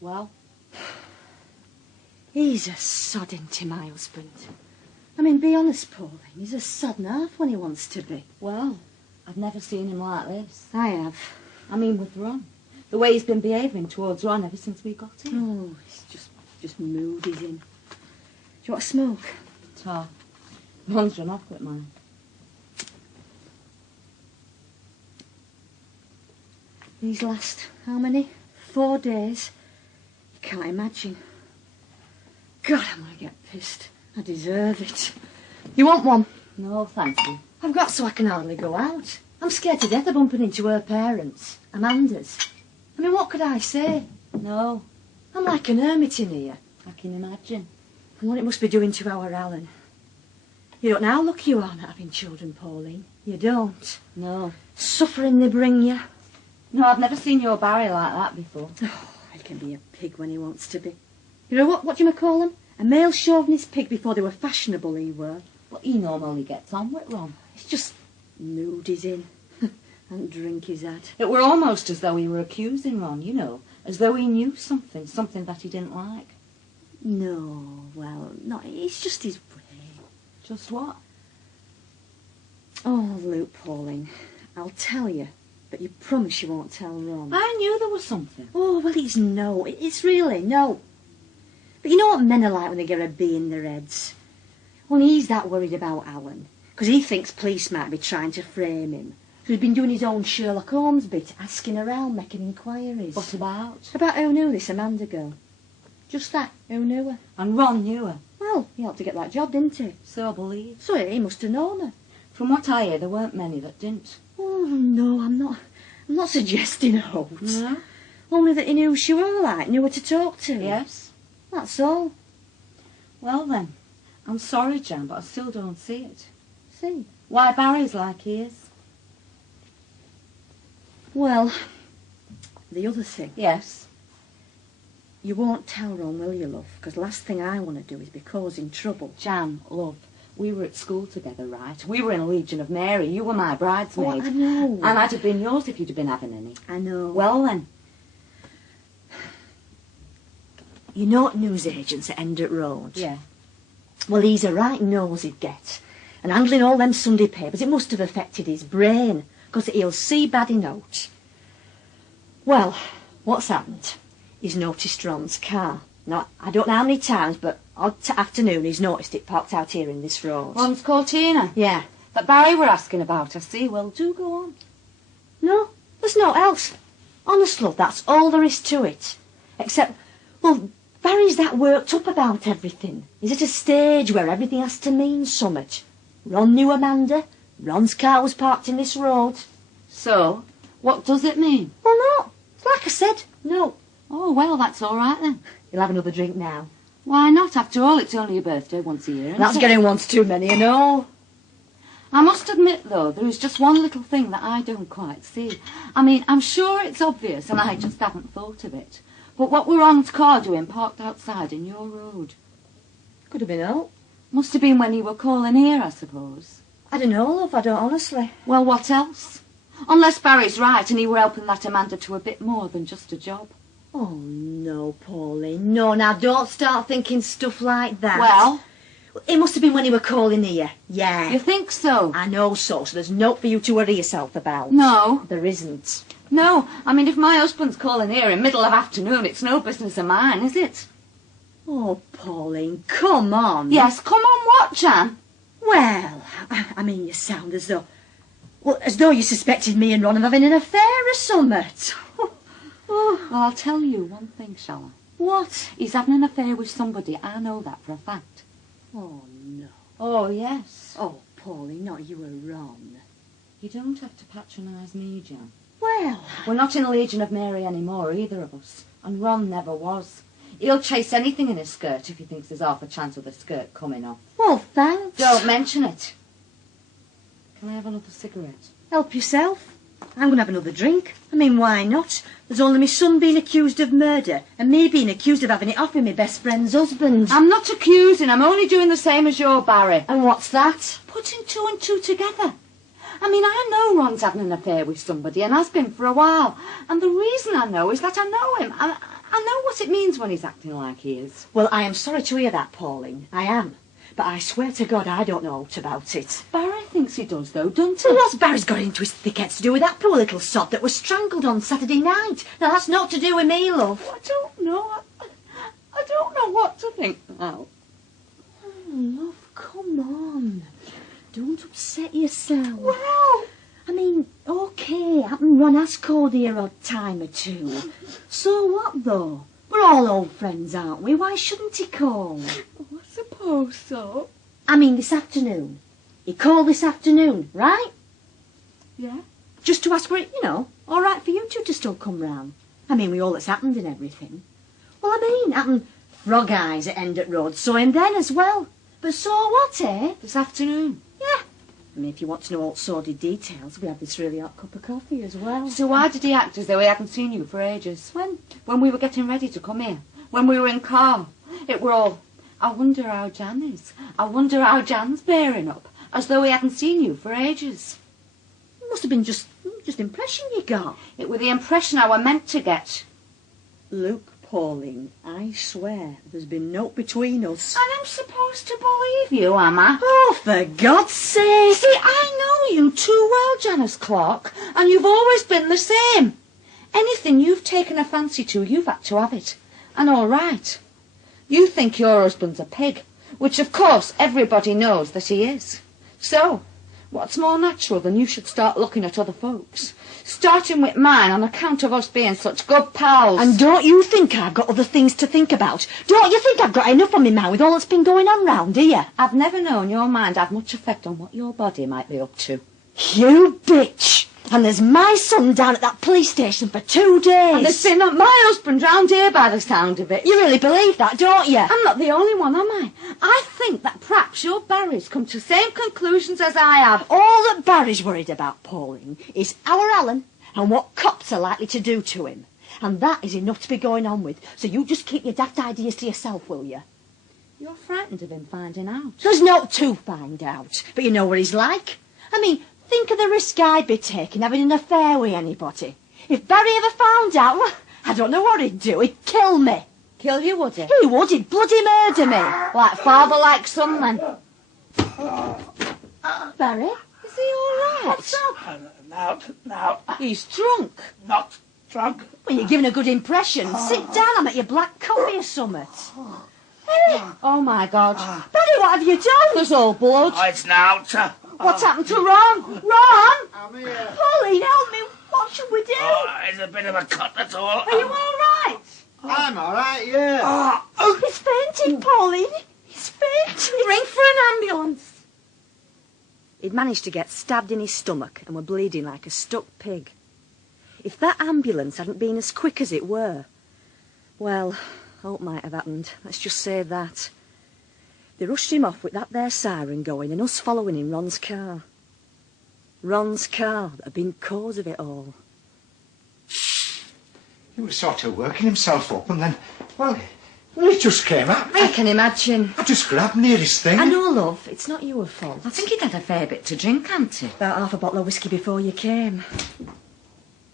Well, he's a sod, isn't he, my husband? I mean, be honest, Pauline, he's a sod and a half when he wants to be. well, I've never seen him like this. I have. I mean, with Ron. The way he's been behaving towards Ron ever since we got him. Oh, he's just mood he's in. Do you want a smoke? Tar. Ron's run off with mine. These last, how many? 4 days. You can't imagine. God, I'm going to get pissed. I deserve it. You want one? No, thank you. I've got so I can hardly go out. I'm scared to death of bumping into her parents, Amanda's. I mean, what could I say? No, I'm like an hermit in here. I can imagine. And what it must be doing to our Alan. You don't know how lucky you are not having children, Pauline. You don't. No. Suffering they bring you. No, I've never seen your Barry like that before. Oh, he can be a pig when he wants to be. You know what do you call him? A male chauvinist pig before they were fashionable, he were. But he normally gets on with Ron. It's just mood he's in. And drink he's had. It were almost as though he were accusing Ron, you know, as though he knew something that he didn't like. No, well, no, it's just his way. Just what? Oh, Luke, Pauline, I'll tell you, but you promise you won't tell Ron. I knew there was something. Oh, well, it's no. It's really no. But you know what men are like when they get a bee in their heads? Well, he's that worried about Alan, because he thinks police might be trying to frame him. So he's been doing his own Sherlock Holmes bit, asking around, making inquiries. What about? About who knew this Amanda girl. Just that, who knew her. And Ron knew her. Well, he helped to get that job, didn't he? So I believe. So he must have known her. From what I hear, there weren't many that didn't. Oh, no, I'm not suggesting oath. No? Only that he knew who she were like, knew her to talk to. Yes. That's all. Well then, I'm sorry, Jan, but I still don't see it. See? Why Barry's like he is. Well, the other thing. Yes. You won't tell Ron, will you, love? Because the last thing I want to do is be causing trouble. Jan, love, we were at school together, right? We were in a Legion of Mary. You were my bridesmaid. Oh, I know. And I'd have been yours if you'd have been having any. I know. Well then. You know what newsagents at Endert Road? Yeah. Well, he's a right nosy get. And handling all them Sunday papers, it must have affected his brain. Because he'll see bad note. Well, what's happened? He's noticed Ron's car. Now, I don't know how many times, but odd afternoon he's noticed it parked out here in this road. Ron's Cortina? Yeah. That Barry were asking about, I see. Well, do go on. No, there's no else. Honest, love, that's all there is to it. Except, well, Barry's that worked up about everything. He's at a stage where everything has to mean something. Ron knew Amanda. Ron's car was parked in this road. So, what does it mean? Well, no. It's like I said, no. Oh, well, that's all right then. You'll have another drink now. Why not? After all, it's only your birthday once a year, isn't That's it? getting once too many, you know. I must admit, though, there is just one little thing that I don't quite see. I mean, I'm sure it's obvious, and I just haven't thought of it. But what were Ron's car doing parked outside in your road? Could have been out. Must have been when you were calling here, I suppose. I don't know, love, I don't honestly. Well, what else? Unless Barry's right and he were helping that Amanda to a bit more than just a job. Oh, no, Pauline, no, now don't start thinking stuff like that. Well? It must have been when he were calling here, yeah. You think so? I know so there's naught for you to worry yourself about. No. There isn't. No, I mean, if my husband's calling here in middle of afternoon, it's no business of mine, is it? Oh, Pauline, come on. Yes, come on, what, Jan? Well, I mean, you sound as though... Well, as though you suspected me and Ron of having an affair or something. Well, I'll tell you one thing, shall I? What? He's having an affair with somebody. I know that for a fact. Oh, no. Oh, yes. Oh, Pauline, not you or Ron. You don't have to patronise me, Jan. Well... We're not in a Legion of Mary anymore, either of us. And Ron never was. He'll chase anything in his skirt if he thinks there's half a chance of the skirt coming off. Well, thanks. Don't mention it. Can I have another cigarette? Help yourself. I'm going to have another drink. I mean, why not? There's only my son being accused of murder and me being accused of having it off with my best friend's husband. I'm not accusing. I'm only doing the same as your Barry. And what's that? Putting two and two together. I mean, I know Ron's having an affair with somebody and has been for a while. And the reason I know is that I know him. I know what it means when he's acting like he is. Well, I am sorry to hear that, Pauline. I am. But I swear to God I don't know aught about it. Barry thinks he does, though, don't he? So what's Barry's got into his thickhead to do with that poor little sod that was strangled on Saturday night? Now, that's not to do with me, love. I don't know. I don't know what to think now. Oh, love, come on. Don't upset yourself. Well... I mean, OK, Ron has called here odd time or two. So what, though? We're all old friends, aren't we? Why shouldn't he call? Oh, I suppose so. I mean, this afternoon. He called this afternoon, right? Yeah. Just to ask for it, all right for you two to still come round. I mean, with all that's happened and everything. Well, I mean, happened frog eyes at End at Road, saw him then as well. But so what, eh? This afternoon? Yeah. I mean, if you want to know all sordid details, we had this really hot cup of coffee as well. So why did he act as though he hadn't seen you for ages? When we were getting ready to come here. When we were in car. It were all, I wonder how Jan is. I wonder how Jan's bearing up. As though he hadn't seen you for ages. It must have been just impression you got. It were the impression I were meant to get. Look, Pauline, I swear there's been naught between us. And I'm supposed to believe you, am I? Oh, for God's sake. See, I know you too well, Janice Clark, and you've always been the same. Anything you've taken a fancy to, you've had to have it. And all right. You think your husband's a pig, which of course everybody knows that he is. So, what's more natural than you should start looking at other folks? Starting with mine on account of us being such good pals. And don't you think I've got other things to think about? Don't you think I've got enough on my mind with all that's been going on round here? I've never known your mind have much effect on what your body might be up to. You bitch! And there's my son down at that police station for 2 days. And there's been my husband round here by the sound of it. You really believe that, don't you? I'm not the only one, am I? I think that perhaps your Barry's come to the same conclusions as I have. All that Barry's worried about, Pauline, is our Alan and what cops are likely to do to him. And that is enough to be going on with. So you just keep your daft ideas to yourself, will you? You're frightened of him finding out. There's not to find out. But you know what he's like. I mean, think of the risk I'd be taking having an affair with anybody. If Barry ever found out, well, I don't know what he'd do. He'd kill me. Kill you, would he? He would. He'd bloody murder me. Like father, like son, then. Barry, is he all right? What's up? No. He's drunk. Not drunk. Well, you're giving a good impression. Sit down. I'll make you black coffee or something. Oh, my God. Barry, what have you done? There's all blood. Oh, it's now. What's happened to Ron? Ron! I'm here. Pauline, help me. What should we do? Oh, it's a bit of a cut, that's all. Are you all right? I'm all right, yeah. He's fainted, Pauline. He's fainted. Ring for an ambulance. He'd managed to get stabbed in his stomach and were bleeding like a stuck pig. If that ambulance hadn't been as quick as it were, well, aught might have happened. Let's just say that. They rushed him off with that there siren going and us following in Ron's car. Ron's car that had been cause of it all. He was sort of working himself up and then, well, he just came at me. I can imagine. I just grabbed nearest thing. I know, love. It's not your fault. I think he'd had a fair bit to drink, hadn't he? About half a bottle of whiskey before you came.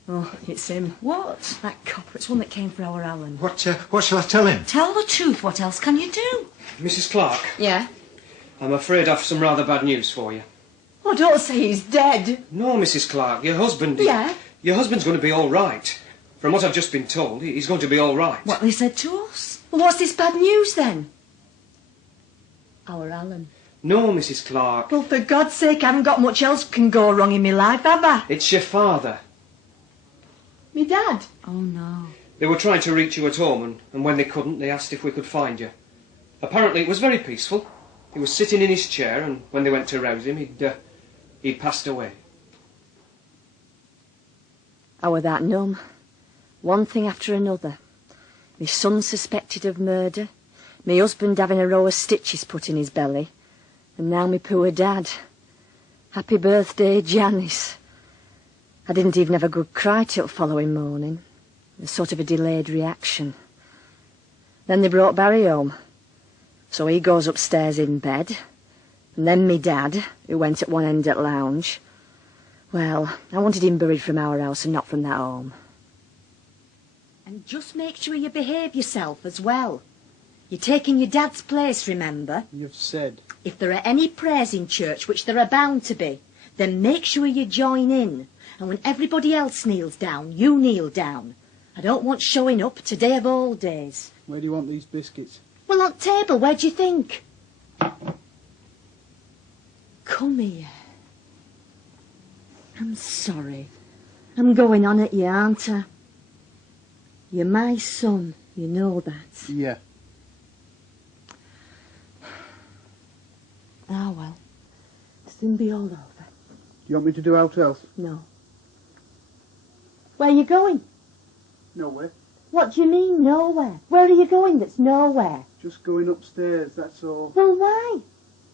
Oh, it's him. What? That copper. It's one that came for our Alan. What shall I tell him? Tell the truth. What else can you do? Mrs. Clark, Yeah? I'm afraid I've some rather bad news for you. Oh, don't say he's dead. No, Mrs. Clark, your husband... Yeah? Your husband's going to be all right. From what I've just been told, he's going to be all right. What they said to us? What's this bad news then? Our Alan. No, Mrs. Clark. Well, for God's sake, I haven't got much else can go wrong in my life, have I? It's your father. Me dad? Oh, no. They were trying to reach you at home, and when they couldn't, they asked if we could find you. Apparently it was very peaceful. He was sitting in his chair, and when they went to rouse him, he'd passed away. I were that numb. One thing after another. My son suspected of murder, my husband having a row of stitches put in his belly, and now my poor dad. Happy birthday, Janice. I didn't even have a good cry till following morning. A sort of a delayed reaction. Then they brought Barry home. So he goes upstairs in bed. And then me dad, who went at one end at lounge. Well, I wanted him buried from our house and not from that home. And just make sure you behave yourself as well. You're taking your dad's place, remember? You've said. If there are any prayers in church, which there are bound to be, then make sure you join in. And when everybody else kneels down, you kneel down. I don't want showing up today of all days. Where do you want these biscuits? Well, on table, where do you think? Come here. I'm sorry. I'm going on at you, aren't I? You're my son, you know that. Yeah. Ah, well. Soon be all over. You want me to do out else? No. Where are you going? Nowhere. What do you mean, nowhere? Where are you going that's nowhere? Just going upstairs, that's all. Well, why?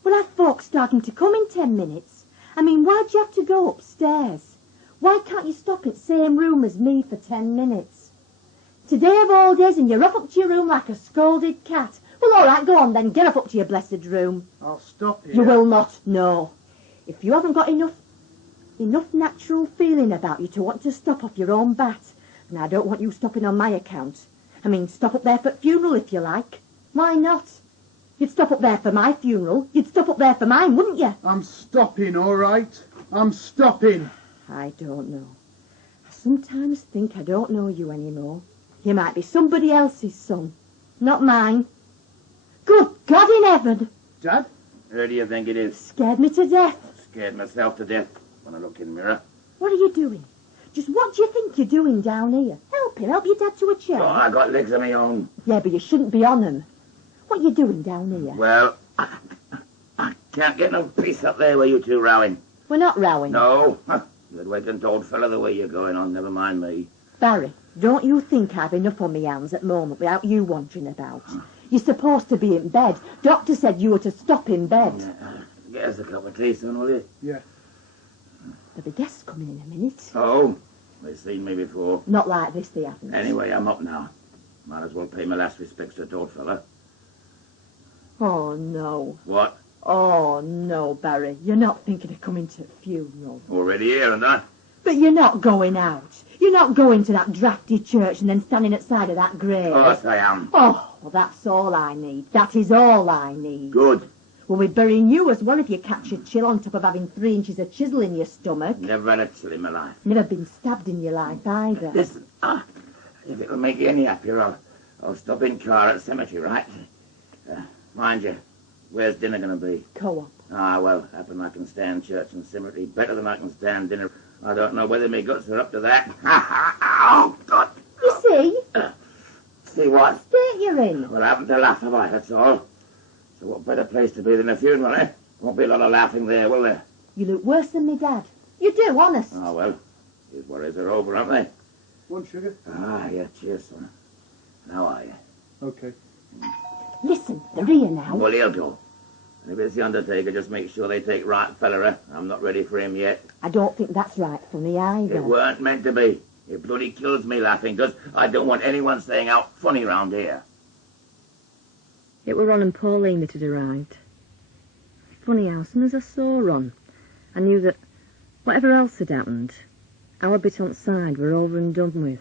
Well, I've folks starting to come in 10 minutes. I mean, why'd you have to go upstairs? Why can't you stop in the same room as me for 10 minutes? Today of all days, and you're up to your room like a scolded cat. Well, all right, go on then, get up to your blessed room. I'll stop here. You will not, no. If you haven't got enough natural feeling about you to want to stop off your own bat, and I don't want you stopping on my account. I mean, stop up there for funeral if you like. Why not? You'd stop up there for my funeral. You'd stop up there for mine, wouldn't you? I'm stopping, all right? I'm stopping. I don't know. I sometimes think I don't know you anymore. You might be somebody else's son, not mine. Good God in heaven! Dad? Where do you think it is? Scared me to death. Scared myself to death when I look in the mirror. What are you doing? Just what do you think you're doing down here? Help your dad to a chair. Oh, I got legs of my own. Yeah, but you shouldn't be on them. What are you doing down here? Well, I can't get no peace up there where you two rowing. We're not rowing. No. You'd wake an old fella the way you're going on, never mind me. Barry, don't you think I've enough on my hands at the moment without you wandering about? You're supposed to be in bed. Doctor said you were to stop in bed. Get us a cup of tea, son, will you? Yeah. There'll be guests coming in a minute. Oh, they've seen me before. Not like this, they haven't. Anyway, I'm up now. Might as well pay my last respects to that old fella. Oh, no. What? Oh, no, Barry. You're not thinking of coming to the funeral. Already here, aren't I? But you're not going out. You're not going to that drafty church and then standing outside of that grave. Of course I am. Oh, well, that's all I need. That is all I need. Good. We'll be burying you as well if you catch a chill on top of having 3 inches of chisel in your stomach. Never had a chill in my life. Never been stabbed in your life either. Listen, if it'll make you any happier, I'll stop in car at the cemetery, right? Mind you, where's dinner going to be? Co-op. Ah, well, happen I can stand church and cemetery better than I can stand dinner. I don't know whether my guts are up to that. Oh, God. You see? See what? State you're in. Well, I haven't to laugh, have I? That's all. So what better place to be than a funeral, eh? Won't be a lot of laughing there, will there? You look worse than me dad. You do, honest. Oh, well, his worries are over, aren't they? One sugar? Ah, yeah, cheers, son. How are you? Okay. Listen, they're here now. Well, he'll go. And if it's the Undertaker, just make sure they take right fella, eh? I'm not ready for him yet. I don't think that's right for me either. It weren't meant to be. It bloody kills me laughing, because I don't want anyone staying out funny round here. It were Ron and Pauline that had arrived. Funny how, as soon as I saw Ron, I knew that whatever else had happened, our bit on side were over and done with.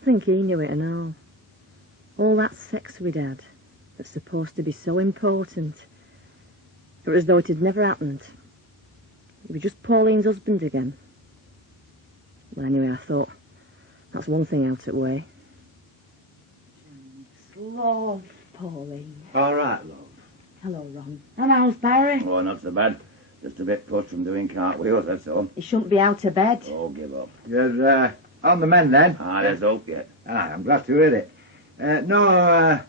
I think he knew it and all that sex we'd had, that's supposed to be so important. It was as though it had never happened. It was just Pauline's husband again. Well, anyway, I thought, that's one thing out of the way. Love, Pauline. All right, love. Hello, Ron. And how's Barry? Oh, not so bad. Just a bit pushed from doing cartwheels, that's all. He shouldn't be out of bed. Oh, give up. You're on the mend then? There's hope yet. I'm glad to hear it. No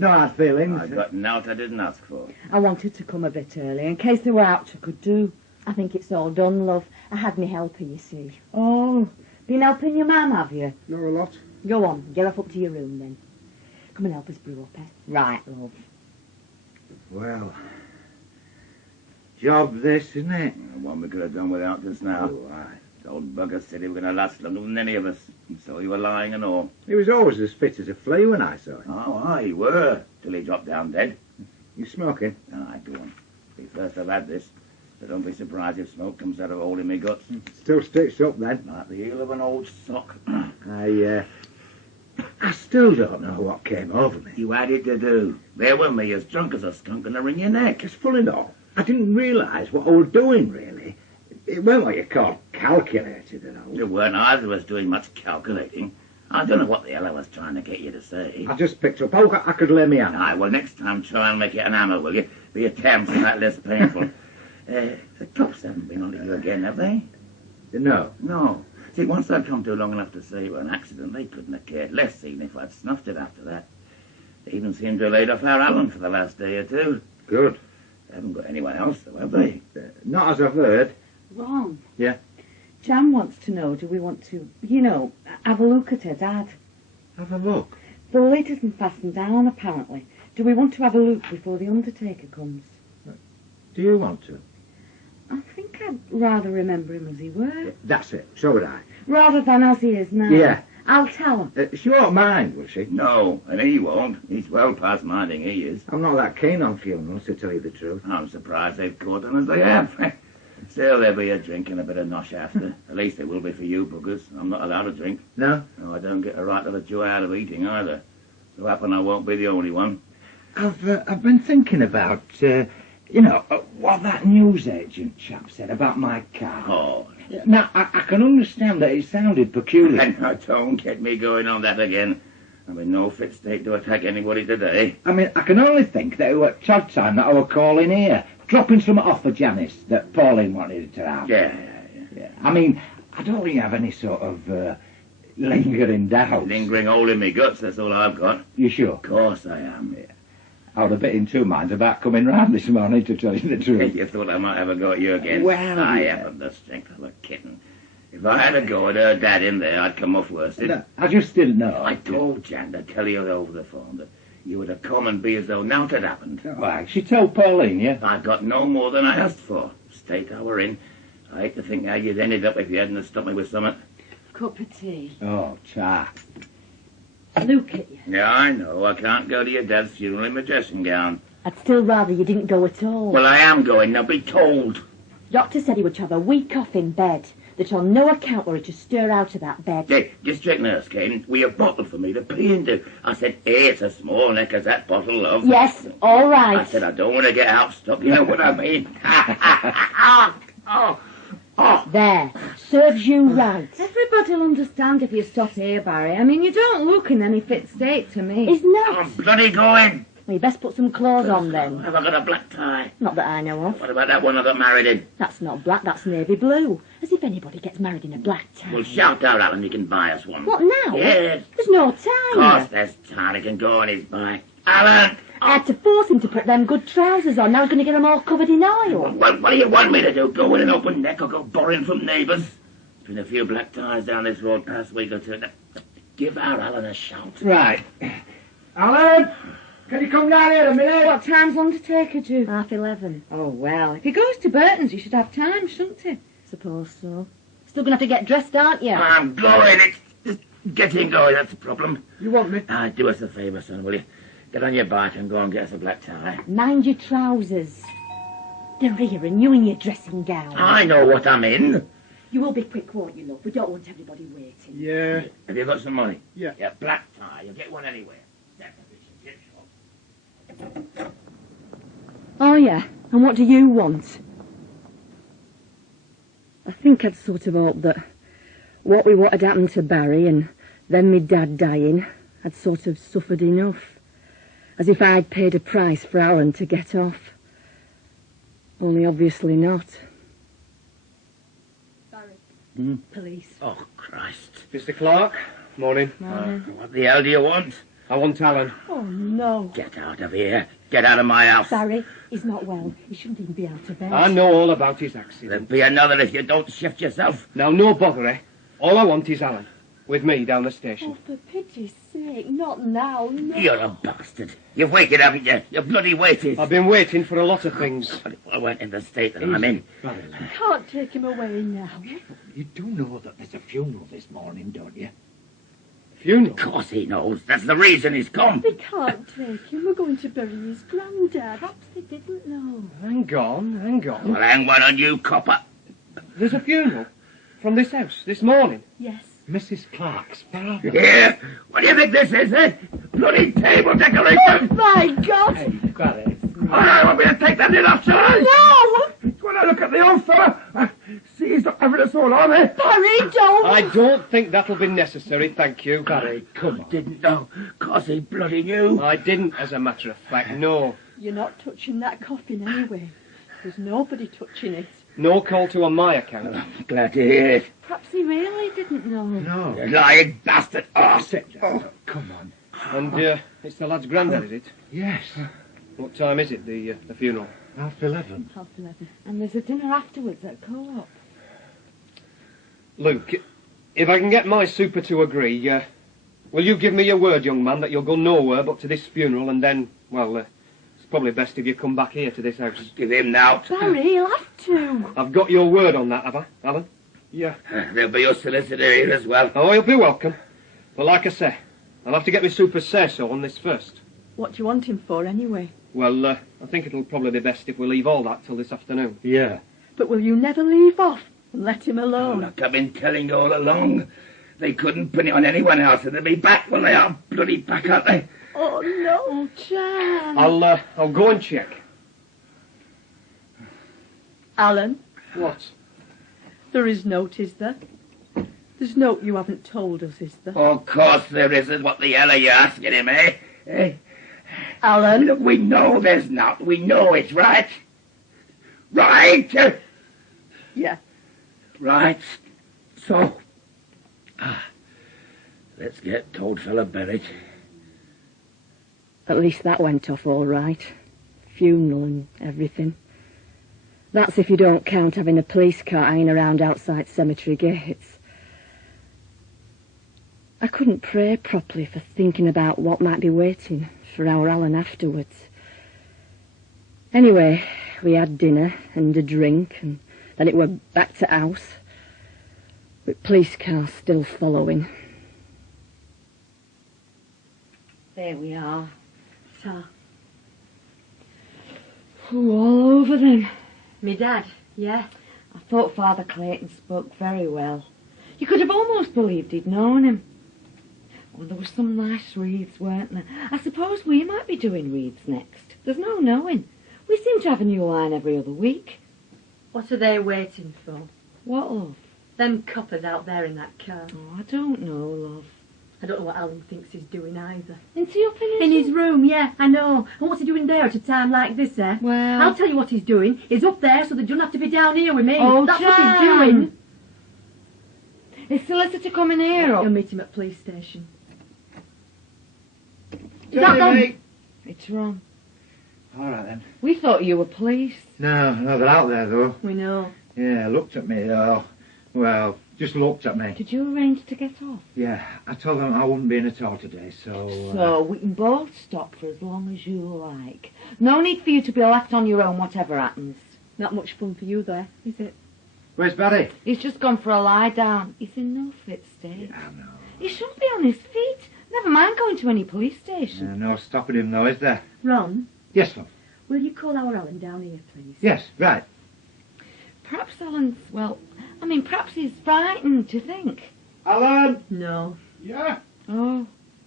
hard feelings. I got naught I didn't ask for. I wanted to come a bit early in case they were out I could do. I think it's all done, love. I had me helper, you see. Oh, been helping your mum, have you? Not a lot. Go on, get off up to your room then. Come and help us brew up, eh? Right, love. Well, job this, isn't it? One we could have done without just now. Oh, aye. The old bugger said he was going to last longer than any of us. And so you were lying and all. He was always as fit as a flea when I saw him. Oh, aye, you were. Till he dropped down dead. You smoking? Aye, go on. Be first I've had this. So don't be surprised if smoke comes out of a hole in me guts. Still stitched up then. Like the heel of an old sock. I still don't know what came over me. You had it to do. There were me, as drunk as a skunk and a ring your neck. It's full enough. I didn't realise what I was doing, really. It weren't what you call calculated and all. There weren't either of us doing much calculating. I don't know what the hell I was trying to get you to say. I just picked up how I could lay me hand. Aye, well, next time try and make it an hammer, will you? Be a tenth and that less painful. The cops haven't been on to you again, have they? No. No. See, once I'd come to long enough to say it was an accident, they couldn't have cared less, even if I'd snuffed it after that. They even seem to have laid off our Alan for the last day or two. Good. They haven't got anyone else, though, have they? Not as I've heard. Ron. Yeah? Jan wants to know, do we want to, have a look at her dad? Have a look. The lid isn't fastened down, apparently. Do we want to have a look before the undertaker comes? Do you want to? I think I'd rather remember him as he were. That's it. So would I. Rather than as he is now. Yeah. I'll tell him. She won't mind, will she? No, and he won't. He's well past minding, he is. I'm not that keen on funerals, to tell you the truth. I'm surprised they've caught on as they have. Still, there'll be a drink and a bit of nosh after. At least it will be for you, buggers. I'm not allowed to drink. No? No, I don't get a right of a joy out of eating, either. So happen I won't be the only one. I've been thinking about, what that newsagent chap said about my car. Oh. Now, I can understand that it sounded peculiar. And now don't get me going on that again. I'm in no fit state to attack anybody today. I mean, I can only think that it was Chad time that I was calling here, dropping something off for Janice that Pauline wanted to have. Yeah. I mean, I don't really have any sort of lingering doubts. Lingering hole in me guts, that's all I've got. You sure? Of course I am. Yeah. I was a bit in two minds about coming round this morning, to tell you the truth. You thought I might have a go at you again? Well, I yeah. haven't the strength of a kitten. If I had a go at her dad in there, I'd come off worsted. No, I just didn't know. I told Jan to tell you over the phone that you would have come and be as though naught had happened. Why, she told Pauline, yeah? I've got no more than I asked for. State I were in. I hate to think how you'd ended up if you hadn't have stopped me with something. Cup of tea. Oh, chap. Look at you. Yeah, I know. I can't go to your dad's funeral in my dressing gown. I'd still rather you didn't go at all. Well, I am going. Now be told. Doctor said he would have a week off in bed. That on no account were he to stir out of that bed. The district nurse came with a bottle for me to pee into. I said, hey, it's a small neck as that bottle, love. Yes, all right. I said, I don't want to get out stuck. You know what I mean? There. Serves you right. Everybody'll understand if you stop here, Barry. I mean, you don't look in any fit state to me. He's not. I'm bloody going. Well, you best put some clothes on then. Have I got a black tie? Not that I know of. What about that one I got married in? That's not black, that's navy blue. As if anybody gets married in a black tie. Well, shout out, Alan, you can buy us one. What now? Yes. There's no Of time. course, there's time. He can go on his bike. Alan! I had to force him to put them good trousers on. Now he's going to get them all covered in oil. What do you want me to do? Go with an open neck or go borrowing from neighbours? There's been a few black ties down this road past week or two. Give our Alan a shout. Right. Alan! Can you come down here a minute? What time's Undertaker due? 11:30. Oh, well, if he goes to Burton's, he should have time, shouldn't he? Suppose so. Still going to have to get dressed, aren't you? I'm going. It's just getting going, that's the problem. You want me? Do us a favour, son, will you? Get on your bike and go and get us a black tie. Mind your trousers. They're here and you in your dressing gown. I know what I'm in. You will be quick, won't you, love? We don't want everybody waiting. Yeah. Have you got some money? Yeah. Yeah, black tie. You'll get one anywhere. Oh, yeah. And what do you want? I think I'd sort of hoped that what had happened to Barry and then me dad dying, I'd sort of suffered enough. as if I'd paid a price for Alan to get off. Only obviously not. Sorry. Police. Oh, Christ. Mr. Clark, morning. What the hell do you want? I want Alan. Oh, no. Get out of here. Get out of my house. Barry, he's not well. He shouldn't even be out of bed. I know all about his accident. There'll be another if you don't shift yourself. Now, no bother, eh? All I want is Alan. With me down the Oh, station. for pity's sake, not now, no. You're a bastard. You've waited, haven't you? You bloody waited. I've been waiting for a lot of things. I went in the state that I'm in. You can't take him away now. You do know that there's a funeral this morning, don't you? Funeral? Of course he knows. That's the reason he's come. We can't take him. We're going to bury his granddad. Perhaps they didn't know. Hang on, hang on. Well, hang one on you, copper. There's a funeral from this house this morning. Yes. Mrs. Clark's father. Here. What do you think this is, eh? Bloody table decoration. Oh, my God! Oh, I want me to take that lid off, shall I? No! When I look at the old fella, see he's not having us all on, eh? Barry, don't! I don't think that'll be necessary, thank you. Barry, come on. Didn't know, 'cause he bloody knew. I didn't, as a matter of fact, no. You're not touching that coffin anyway. There's nobody touching it. No call to on my account. Glad to hear it. Perhaps he really didn't know. No. You lying bastard. Oh, Sit down. Come on. And it's the lad's granddad, is it? Yes. What time is it, the funeral? 11:30. 11:30. And there's a dinner afterwards at Co-op. Luke, if I can get my super to agree, will you give me your word, young man, that you'll go nowhere but to this funeral and then, well, it's probably best if you come back here to this house. give him now. Barry, he'll have to. I've got your word on that, have I, Alan? Yeah. There'll be your solicitor here as well. Oh, he'll be welcome. But like I say, I'll have to get my super's say-so on this first. What do you want him for, anyway? Well, I think it'll probably be best if we leave all that till this afternoon. Yeah. But will you never leave off and let him Oh, alone? look, I've been telling you all along. They couldn't pin it on anyone else, and they'll be back. Well, they are bloody back, aren't they? Oh, no, Jan. I'll go and check. Alan, What? there is note, is there? There's note you haven't told us, is there? Oh, of course there isn't. What the hell are you asking him, eh? Eh? Alan? Look, we know there's not. We know it, right? Right? Yeah. Right. So, let's get told fella buried. At least that went off all right. Funeral and everything. That's if you don't count having a police car hanging around outside cemetery gates. I couldn't pray properly for thinking about what might be waiting for our Alan afterwards. Anyway, we had dinner and a drink, and then it were back to house, with police cars still following. There we are. So, all over them. Me dad, yeah. I thought Father Clayton spoke very well. You could have almost believed he'd known him. Well, there were some nice wreaths, weren't there? I suppose we might be doing wreaths next. There's no knowing. We seem to have a new line every other week. What are they waiting for? What, love? Them coppers out there in that car. Oh, I don't know, love. I don't know what Alan thinks he's doing either. Isn't he up In his room, yeah, I know. And what's he doing there at a time like this, eh? Well... I'll tell you what he's doing. He's up there so that you don't have to be down here with me. Oh, that's what he's Jan. doing. Is solicitor coming here? You'll meet him at police station. Is that them? It's wrong. All right, then. We thought you were police. No, they're out there, though. We know. Yeah, looked at me, though. Well, just looked at me. Did you arrange to get off? Yeah, I told them I wouldn't be in at all today, so... So we can both stop for as long as you like. No need for you to be left on your own, whatever happens. Not much fun for you there, is it? Where's Barry? He's just gone for a lie down. He's in no fit state. I know. He shouldn't be on his feet. Never mind going to any police station. No stopping him, though, is there? Ron, Yes, love. will you call our Alan down here, please? Yes, right. Perhaps Alan's, well, I mean, perhaps he's frightened, do you think? Alan! No. Yeah? Oh.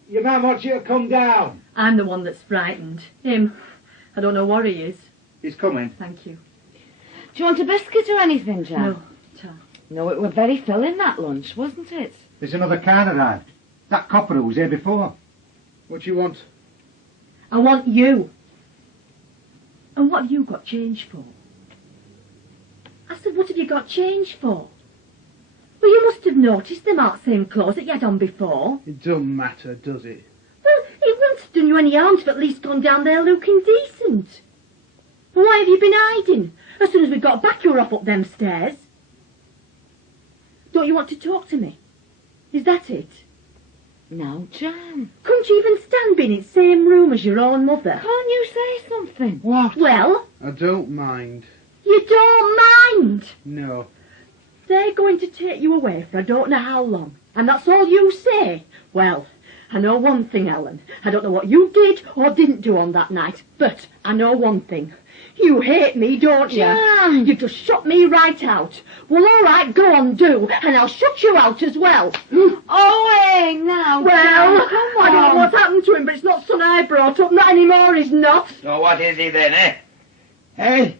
Your man wants you to come down. I'm the one that's frightened. Him. I don't know what he is. He's coming. Thank you. Do you want a biscuit or anything, Jan? No, Tom. No, it were very filling, that lunch, wasn't it? There's another car arrived. That copper who was here before. What do you want? I want you. And what have you got change for? I said, what have you got change for? Well, you must have noticed them aren't same clothes that you had on before. It don't matter, does it? Well, it wouldn't have done you any harm to have at least gone down there looking decent. And why have you been hiding? As soon as we got back, you were off up them stairs. Don't you want to talk to me? Is that it? No, Jan. Couldn't you even stand being in the same room as your own mother? Can't you say something? What? Well, I don't mind. you don't mind. No. They're going to take you away for I don't know how long. And that's all you say? Well, I know one thing, Ellen. I don't know what you did or didn't do on that night, but I know one thing. You hate me, don't you? Jan! You just shut me right out. Well, all right, go on, do, and I'll shut you out as well. Oh, hey, now, Well, Jan, come on. I don't know what's happened to him, but it's not son I brought up. Not anymore, he's not. So what is he then, eh? Hey?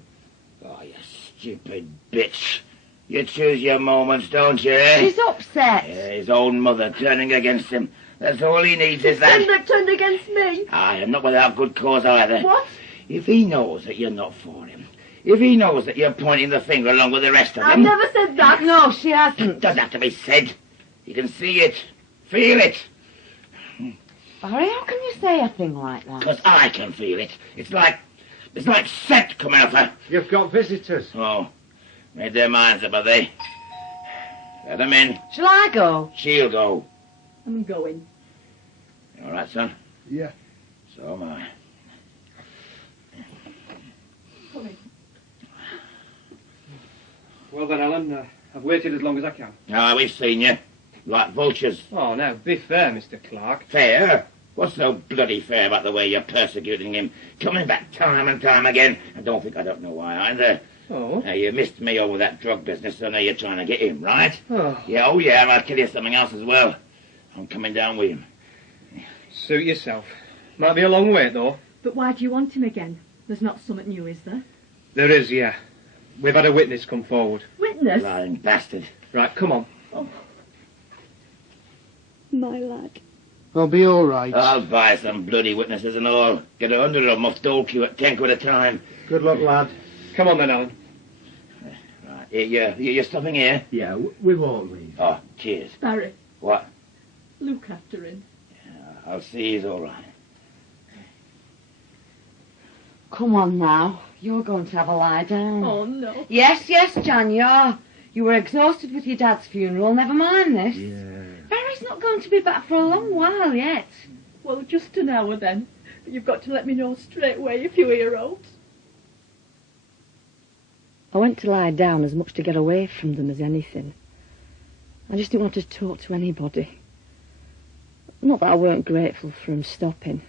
Oh, you stupid bitch. You choose your moments, don't you, eh? She's upset. Yeah, his own mother turning against him. That's all he needs is that. And they've turned against me. I am not without good cause either. What? If he knows that you're not for him, if he knows that you're pointing the finger along with the rest of I've them... never said that. No, she It hasn't. doesn't have to be said. You can see it, feel it. Barry, how can you say a thing like that? Because I can feel it. It's like scent coming off her. You've got visitors. Oh, made their minds up, have they? Let them in. Shall I go? She'll go. I'm going. You all right, son? Yeah. So am I. Well then, Ellen, I've waited as long as I can. Ah, we've seen you. Like vultures. Oh, now, be fair, Mr. Clark. Fair? What's so bloody fair about the way you're persecuting him? Coming back time and time again. And don't think I don't know why either. Oh? Now, you missed me over that drug business, so now you're trying to get him, right? Oh. Yeah, oh yeah, and I'll tell you something else as well. I'm coming down with him. Suit yourself. Might be a long wait, though. But why do you want him again? There's not something new, is there? There is, yeah. We've had a witness come forward. Witness? Lying bastard. Right, come on. My lad. I'll be all right. I'll buy some bloody witnesses and all. Get 100 of them off dole queue at 10 quid a time. Good luck, lad. Come on then, Ellen. Right, you're stopping here? Yeah, we won't leave. Oh, cheers. Barry, What? look after him. I'll see he's all right. Come on now. You're going to have a lie down. Oh, no. Yes, yes, Jan, you are. You were exhausted with your dad's funeral. Never mind this. Yeah. Barry's not going to be back for a long while yet. Well, just an hour then. But you've got to let me know straight away if you hear aught. I went to lie down as much to get away from them as anything. I just didn't want to talk to anybody. Not that I weren't grateful for 'em stopping.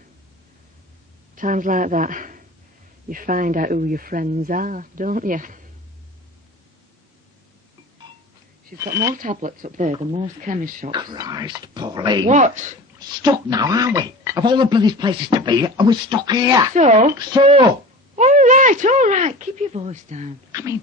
Times like that, you find out who your friends are, don't you? She's got more tablets up there than most chemist shops. Christ, Pauline. What? Stuck now, aren't we? Of all the bloody places to be, and we're stuck here. So? So? All right. Keep your voice down. I mean,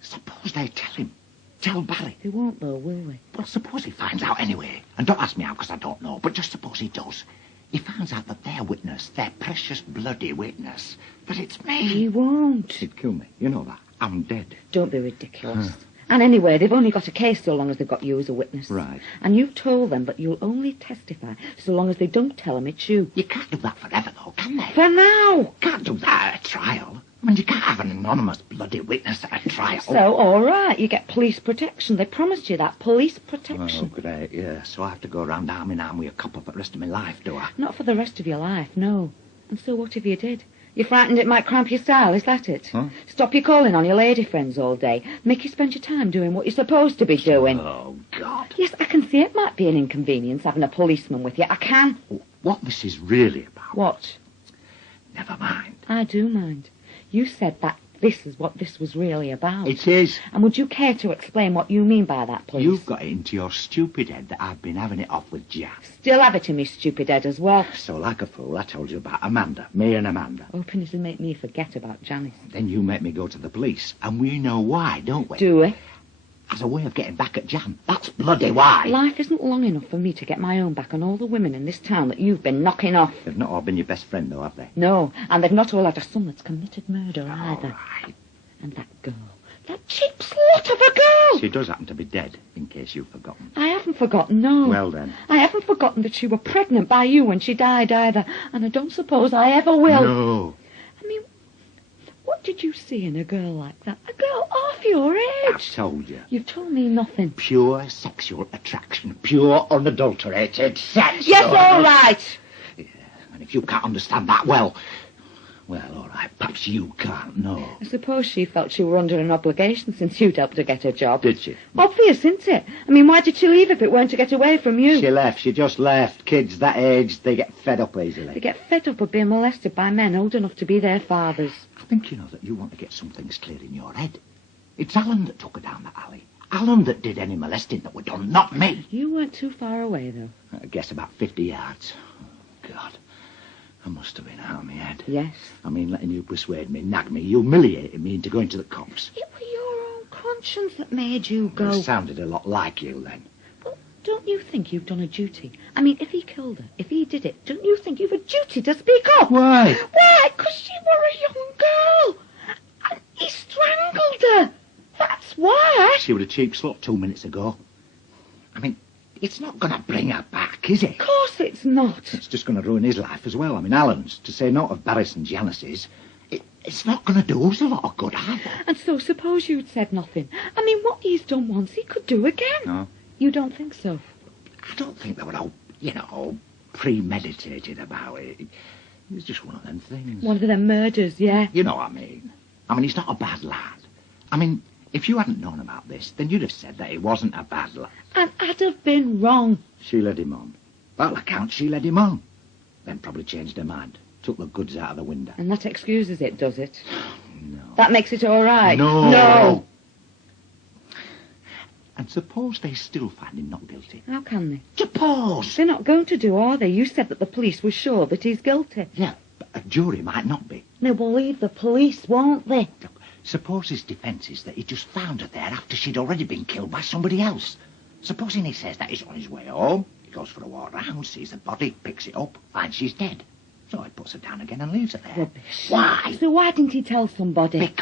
suppose they tell him. Tell Barry. They won't, though, will they? Well, suppose he finds out anyway. And don't ask me how, because I don't know. But just suppose he does. He finds out that their witness, their precious bloody witness, that it's me. He won't. He'd kill me. You know that. I'm dead. Don't be ridiculous. And anyway, they've only got a case so long as they've got you as a witness. Right. And you've told them that you'll only testify so long as they don't tell them it's you. You can't do that forever, though, can they? For now. Can't do that at a trial. I mean, you can't have an anonymous bloody witness at a trial. So, all right, you get police protection. They promised you that, police Oh, protection. great, yeah. So I have to go around arm in arm with a copper for the rest of my life, do I? Not for the rest of your life, no. And so what if you did? You're frightened it might cramp your style, is that it? Huh? Stop you calling on your lady friends all day. Make you spend your time doing what you're supposed to be doing. Oh, God. Yes, I can see it might be an inconvenience having a policeman with you. I can. What this is really about... What? Never mind. I do mind. You said that this is what this was really about. It is. And would you care to explain what you mean by that, please? You've got it into your stupid head that I've been having it off with Jack. Still have it in me stupid head as well. So, like a fool, I told you about Amanda. Me and Amanda. Hoping it'll make me forget about Janice. Then you make me go to the police. And we know why, don't we? Do we? as a way of getting back at Jan. That's bloody why. Life isn't long enough for me to get my own back on all the women in this town that you've been knocking off. They've not all been your best friend, though, have they? No, and they've not all had a son that's committed murder either. All right. And that girl, that cheap slut of a girl! She does happen to be dead, in case you've forgotten. I haven't forgotten, no. Well, then. I haven't forgotten that she were pregnant by you when she died either, and I don't suppose I ever will. No. I mean, what did you see in a girl like that? A girl half your I've age? told you. You've told me nothing. Pure sexual attraction. Pure unadulterated sex. Yes, all right. Yeah, and if you can't understand that, well, all right, perhaps you can't, no. I suppose she felt she were under an obligation since you'd helped her get her job. Did she? Obvious, isn't it? I mean, why did she leave if it weren't to get away from you? She left. She just left. Kids that age, they get fed up easily. They get fed up of being molested by men old enough to be their fathers. I think you know that you want to get some things clear in your head. It's Alan that took her down that alley. Alan that did any molesting that were done, not me. You weren't too far away, though. I guess about 50 yards. Oh, God. I must have been out of my head. Yes. I mean, letting you persuade me, nag me, humiliating me into going to the cops. It were your own conscience that made you go. You sounded a lot like you then. Well, don't you think you've done a duty? I mean, if he killed her, if he did it, don't you think you've a duty to speak up? Why? Why? 'Cause she were a young girl. And he strangled her. That's why. She was a cheap slut 2 minutes ago. I mean, it's not going to bring her back, is it? Of course it's not. It's just going to ruin his life as well. I mean, Alan's, to say naught of Barris and Janice's, it's not going to do us a lot of good either. And so suppose you'd said nothing. I mean, what he's done once, he could do again. No. You don't think so? I don't think they were all premeditated about it. It was just one of them things. One of them murders, yeah. You know what I mean? I mean, he's not a bad lad. I mean, if you hadn't known about this, then you'd have said that he wasn't a bad lad. And I'd have been wrong. She led him on. By all accounts, she led him on. Then probably changed her mind. Took the goods out of the window. And that excuses it, does it? No. That makes it all right? No. No. And suppose they still find him not guilty. How can they? Suppose! They're not going to do, are they? You said that the police were sure that he's guilty. Yeah, but a jury might not be. They'll believe the police, won't they? Look, suppose his defence is that he just found her there after she'd already been killed by somebody else. Supposing he says that he's on his way home, he goes for a walk round, sees the body, picks it up, finds she's dead. So he puts her down again and leaves her there. Rubbish. Why? So why didn't he tell somebody?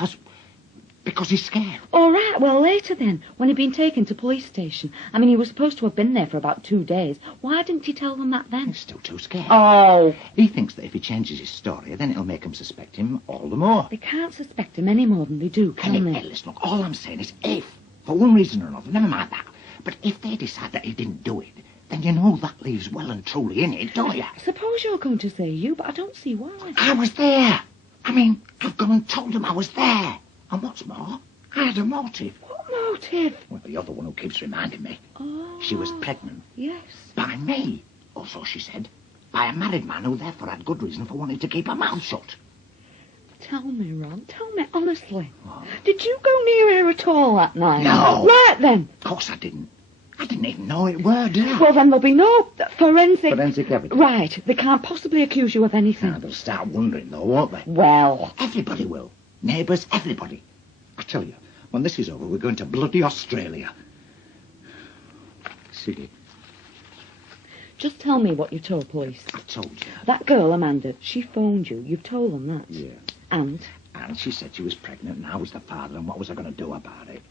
Because he's scared. All right, well, later then, when he'd been taken to police station. I mean, he was supposed to have been there for about 2 days. Why didn't he tell them that then? He's still too scared. Oh. He thinks that if he changes his story, then it'll make him suspect him all the more. They can't suspect him any more than they do, can Hey, they? listen, look, all I'm saying is if, for one reason or another, never mind that, but if they decide that he didn't do it, then you know that leaves well and truly in it, don't you? Suppose you're going to say you, but I don't see why. I was there. I mean, I've gone and told them I was there. And what's more, I had a motive. What motive? Well, the other one who keeps reminding me. Oh. She was pregnant. Yes. By me. Or so she said. By a married man who therefore had good reason for wanting to keep her mouth shut. Tell me, Ron, tell me honestly. What? Did you go near her at all that night? No. Right then. Of course I didn't. I didn't even know it were, did I? Well, then there'll be no forensic... Forensic evidence. Right, they can't possibly accuse you of anything. Now, they'll start wondering, though, won't they? Well... Everybody will. Neighbours, everybody. I tell you, when this is over, we're going to bloody Australia. Siggy, Just tell me what you told police. I told you. That girl, Amanda, she phoned you. You've told them that. Yeah. And? And she said she was pregnant and I was the father, and what was I going to do about it?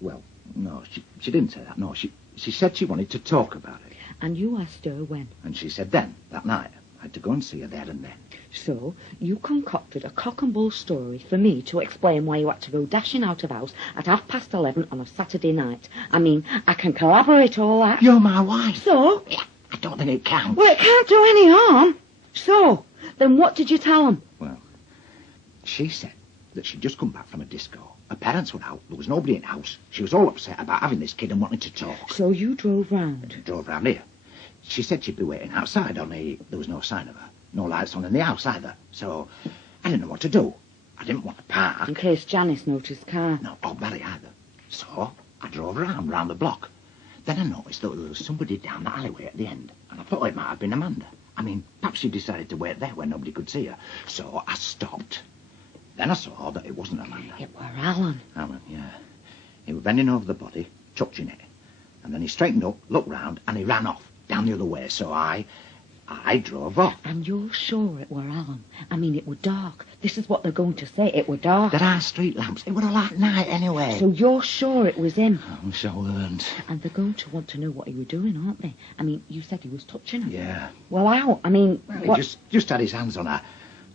Well, no, she didn't say that. No, she said she wanted to talk about it. And you asked her when. And she said then, that night, I had to go and see her there and then. So, you concocted a cock and bull story for me to explain why you had to go dashing out of house at 11:30 on a Saturday night. I mean, I can corroborate all that. You're my wife. So? Yeah, I don't think it counts. Well, it can't do any harm. So, then what did you tell them? Well, she said that she'd just come back from a disco. Her parents were out. There was nobody in the house. She was all upset about having this kid and wanting to talk. So you drove round? Drove round here. She said she'd be waiting outside, only there was no sign of her. No lights on in the house either. So I didn't know what to do. I didn't want to park. In case Janice noticed car. No, or Barry either. So I drove round the block. Then I noticed that there was somebody down the alleyway at the end. And I thought it might have been Amanda. I mean, perhaps she decided to wait there where nobody could see her. So I stopped. Then I saw that it wasn't Amanda. It were Alan. Alan, yeah. He was bending over the body, touching it. And then he straightened up, looked round, and he ran off, down the other way. So I drove off. And you're sure it were Alan? I mean, it were dark. This is what they're going to say, it were dark. There are street lamps. It was a light night anyway. So you're sure it was him? I'm so learned. And they're going to want to know what he were doing, aren't they? I mean, you said he was touching her. Yeah. Well, how? I mean, Well, he just had his hands on her.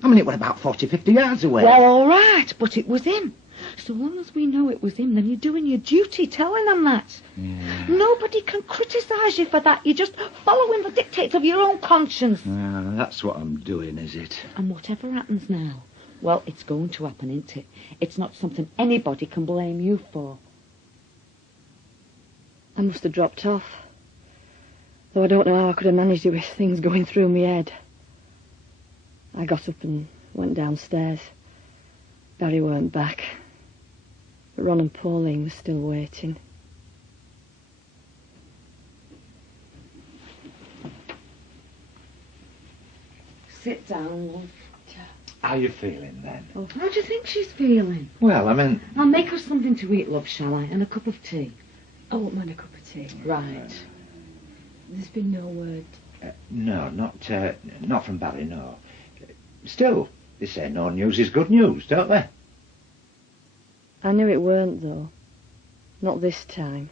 I mean, it was about 40, 50 yards away. Well, all right, but it was him. So long as we know it was him, then you're doing your duty telling them that. Yeah. Nobody can criticise you for that. You're just following the dictates of your own conscience. That's what I'm doing, is it? And whatever happens now, well, it's going to happen, isn't it? It's not something anybody can blame you for. I must have dropped off. Though I don't know how I could have managed it with things going through my head. I got up and went downstairs. Barry weren't back. But Ron and Pauline were still waiting. Sit down, love. How are you feeling, then? Oh, how do you think she's feeling? Well, I mean... I'll make her something to eat, love, shall I? And a cup of tea. I won't mind a cup of tea. Right. There's been no word. No, not from Barry, no. Still, they say no news is good news, don't they? I knew it weren't, though. Not this time.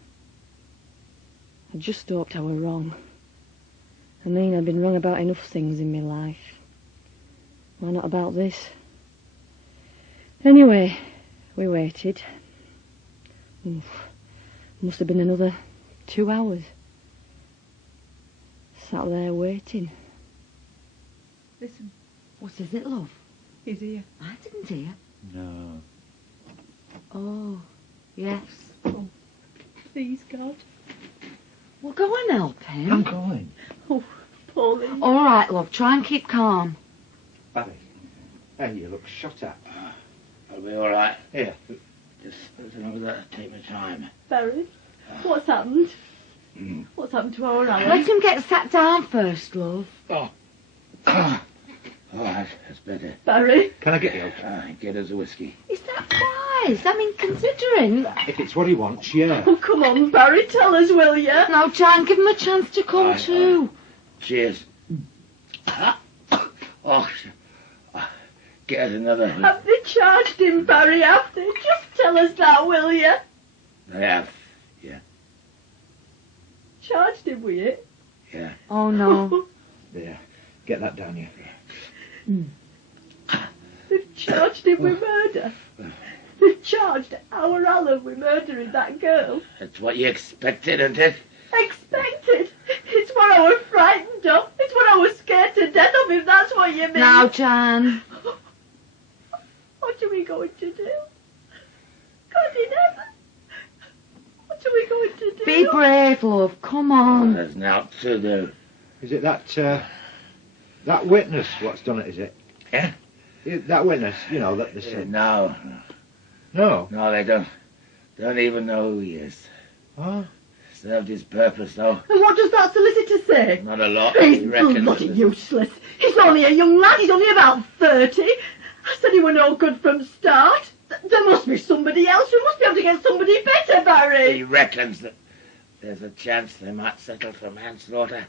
I just hoped I were wrong. I mean, I've been wrong about enough things in my life. Why not about this? Anyway, we waited. Must have been another 2 hours. Sat there waiting. Listen, What is it, love? he's here. I didn't hear. No. Oh, yes. Oh, please, God. Well, go and help him. I'm going. Oh, Pauline. All right, love, try and keep calm. Barry, hey, you look shot at. I'll be all right. Here. Just another take my time. Barry, what's happened? What's happened to our Alan? Let him get sat down first, love. Oh. All right, that's better. Barry. Can I get you? Get us a whiskey. Is that wise? I mean, considering... If it's what he wants, yeah. Oh, come on, Barry, tell us, will you? Now, try and give him a chance to come Aye, to. Cheers. Oh, get us another. Have they charged him, Barry, have they? Just tell us that, will you? They have. Yeah. Charged him with it? Yeah. Oh, no. There. Get that down here. They've charged him with murder. They've charged our Alan with murdering that girl. That's what you expected, isn't it? Expected? It's what I was frightened of. It's what I was scared to death of, if that's what you mean. Now, Jan. What are we going to do? God in heaven. What are we going to do? Be brave, love. Come on. There's now to do. Is it that witness what's done it, is it? Yeah? That witness, you know, that they said. No. No. No, they don't even know who he is. Oh. Served his purpose, though. And what does that solicitor say? Not a lot. He's he reckons. bloody useless. He's only a young lad. He's only about 30. I said he were no good from start. There must be somebody else. We must be able to get somebody better, Barry. He reckons that there's a chance they might settle for manslaughter.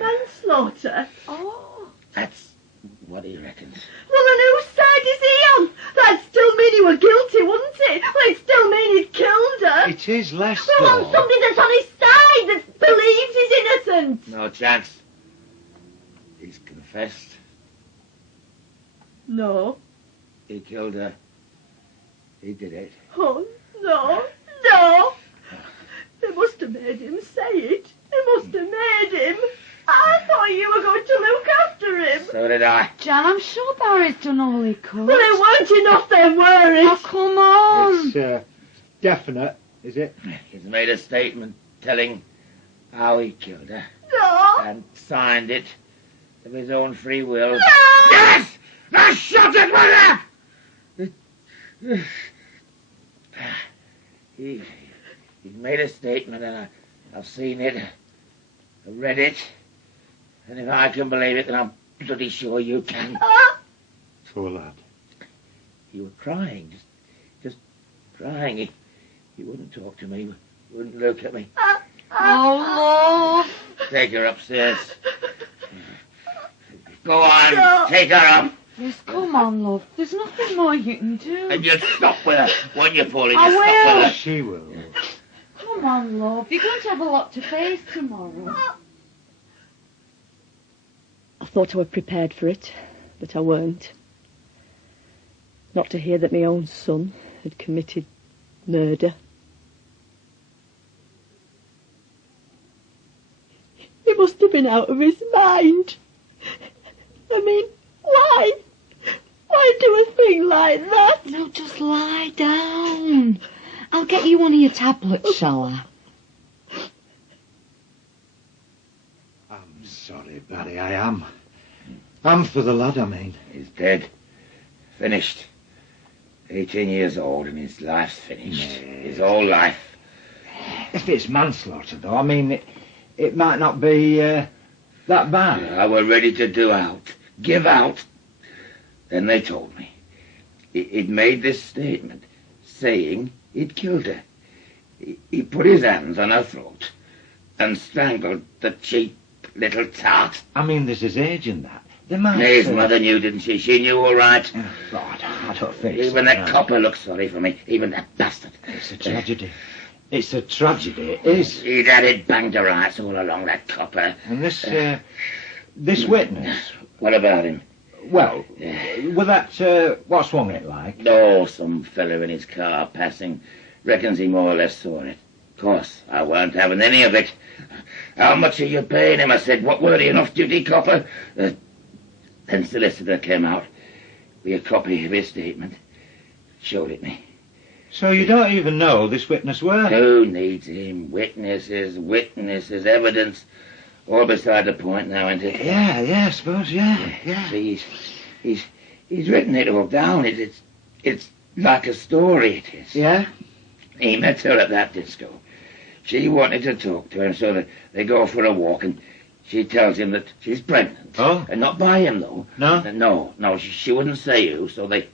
Manslaughter? Oh. That's what he reckons. Well, and whose side is he on? That'd still mean he were guilty, wouldn't it? Well, it'd still mean he'd killed her. It is less, We want though. somebody that's on his side, that believes he's innocent. No chance. He's confessed. No. He killed her. He did it. Oh, no. No. They must have made him say it. They must have made him. I thought you were going to look after him. So did I. Jan, I'm sure Barry's done all he could. Well, it weren't enough then, were it? Oh, come on. It's definite, is it? He's made a statement telling how he killed her. No. And signed it of his own free will. No. Yes! I shot it with it! He made a statement, and I've seen it. I've read it. And if I can believe it, then I'm bloody sure you can. Poor lad. You were crying, just crying. He wouldn't talk to me, wouldn't look at me. Oh, love. Take her upstairs. Go on, take her up. Yes, come on, love. There's nothing more you can do. And you stop with her. Won't you, Pauline? I You will. Stop with her. She will. Come on, love. You're going to have a lot to face tomorrow. I thought I were prepared for it, but I weren't. Not to hear that my own son had committed murder. He must have been out of his mind. I mean, why? Why do a thing like that? No, just lie down. I'll get you one of your tablets, shall I? I'm sorry, Barry, I am. I'm for the lad, I mean. He's dead. Finished. 18 years old and his life's finished. His whole life. If it's manslaughter, though, I mean, it might not be that bad. I were ready to do out. Give out. Then they told me. He'd made this statement, saying he'd killed her. He put his hands on her throat and strangled the cheap little tart. I mean, there's his age in that. They might His mother knew, didn't she? She knew all right. Oh, God, I don't think Even that copper looks sorry for me. Even that bastard. It's a tragedy. It's a tragedy, it is. He'd had it banged to rights all along, that copper. And this witness, What about him? well, with that, what's wrong it like? Oh, some fella in his car passing. Reckons he more or less saw it. Of course, I weren't having any of it. How much are you paying him? I said, what were he, an off-duty copper? Then solicitor came out with a copy of his statement. Showed it me. So you don't even know this witness were? Who needs him? Witnesses, evidence. All beside the point now, isn't it? Yeah, I suppose, yeah. See, he's written it all down. It's like a story, it is. Yeah? He met her at that disco. She wanted to talk to him, so that they go for a walk, and she tells him that she's pregnant. Oh? And not by him, though. No? No, she wouldn't say who, so they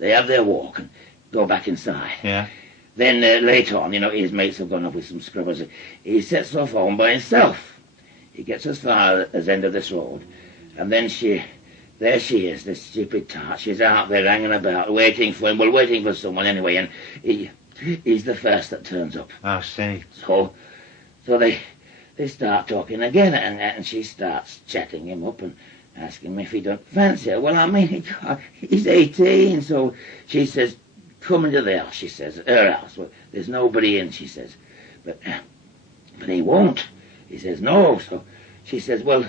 have their walk and go back inside. Yeah. Then later on, his mates have gone off with some scrubbers. He sets off home by himself. He gets as far as end of this road, and then there she is, this stupid tart. She's out there hanging about, waiting for him. Well, waiting for someone anyway, and he's the first that turns up. I see. So they start talking again, and she starts chatting him up and asking him if he don't fancy her. Well, I mean, he's 18, so she says, come into the house, she says, her house. Well, there's nobody in, she says. But he won't. He says, no. So she says, well,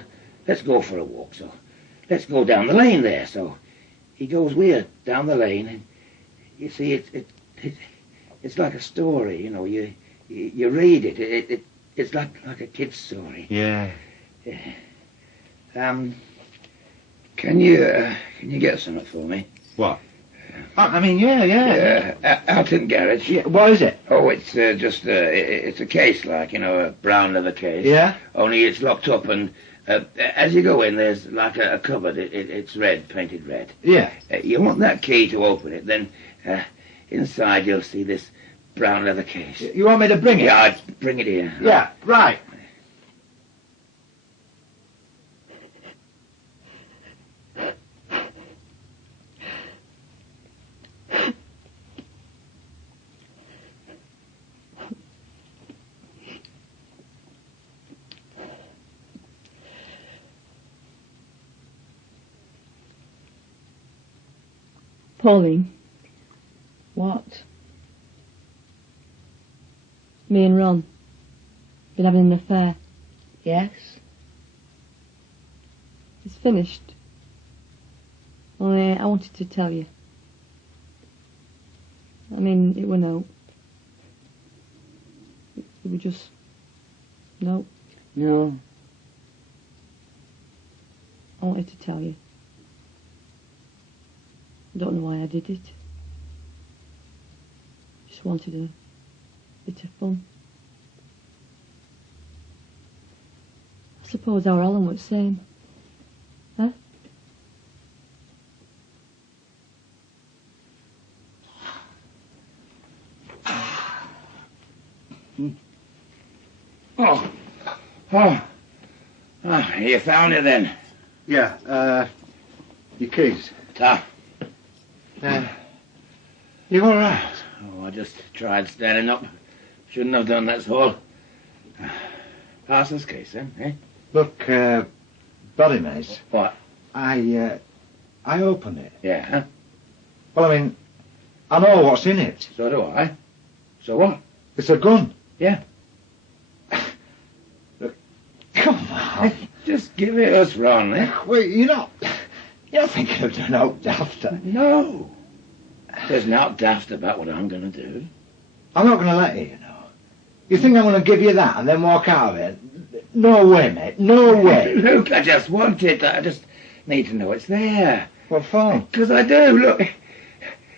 let's go for a walk. So let's go down the lane there. So he goes with her down the lane, and you see, it's like a story, you read it. It's like a kid's story. Yeah. Can you get something for me? What? I mean, yeah. Out in garage. Yeah, what is it? Oh, it's just it's a case, like, a brown leather case. Yeah? Only it's locked up, and as you go in, there's like a cupboard. It's red, painted red. Yeah. You want that key to open it, then inside you'll see this brown leather case. You want me to bring it? Yeah, I'd bring it here. Yeah, right. Pauline, What? me and Ron been having an affair. Yes? It's finished. Only I wanted to tell you. I mean, it were no. It were just... no. No. I wanted to tell you. I don't know why I did it. Just wanted a bit of fun. I suppose our Alan was the same. Huh? Oh, you found it then? Yeah, your keys. Tough. You all right? Oh, I just tried standing up. Shouldn't have done, that's all. Pass this case, then, eh? Look, buddy, mate. What? I opened it. Yeah? Well, I mean, I know what's in it. So do I. So what? It's a gun. Yeah. Come on. Just give it us, Ron, eh? Well, you're thinking of doing out after. No. There's not daft about what I'm going to do. I'm not going to let you, you know. You think I'm going to give you that and then walk out of it? No way, mate. No way. Look, I just want it. I just need to know it's there. What for? Because I do. Look,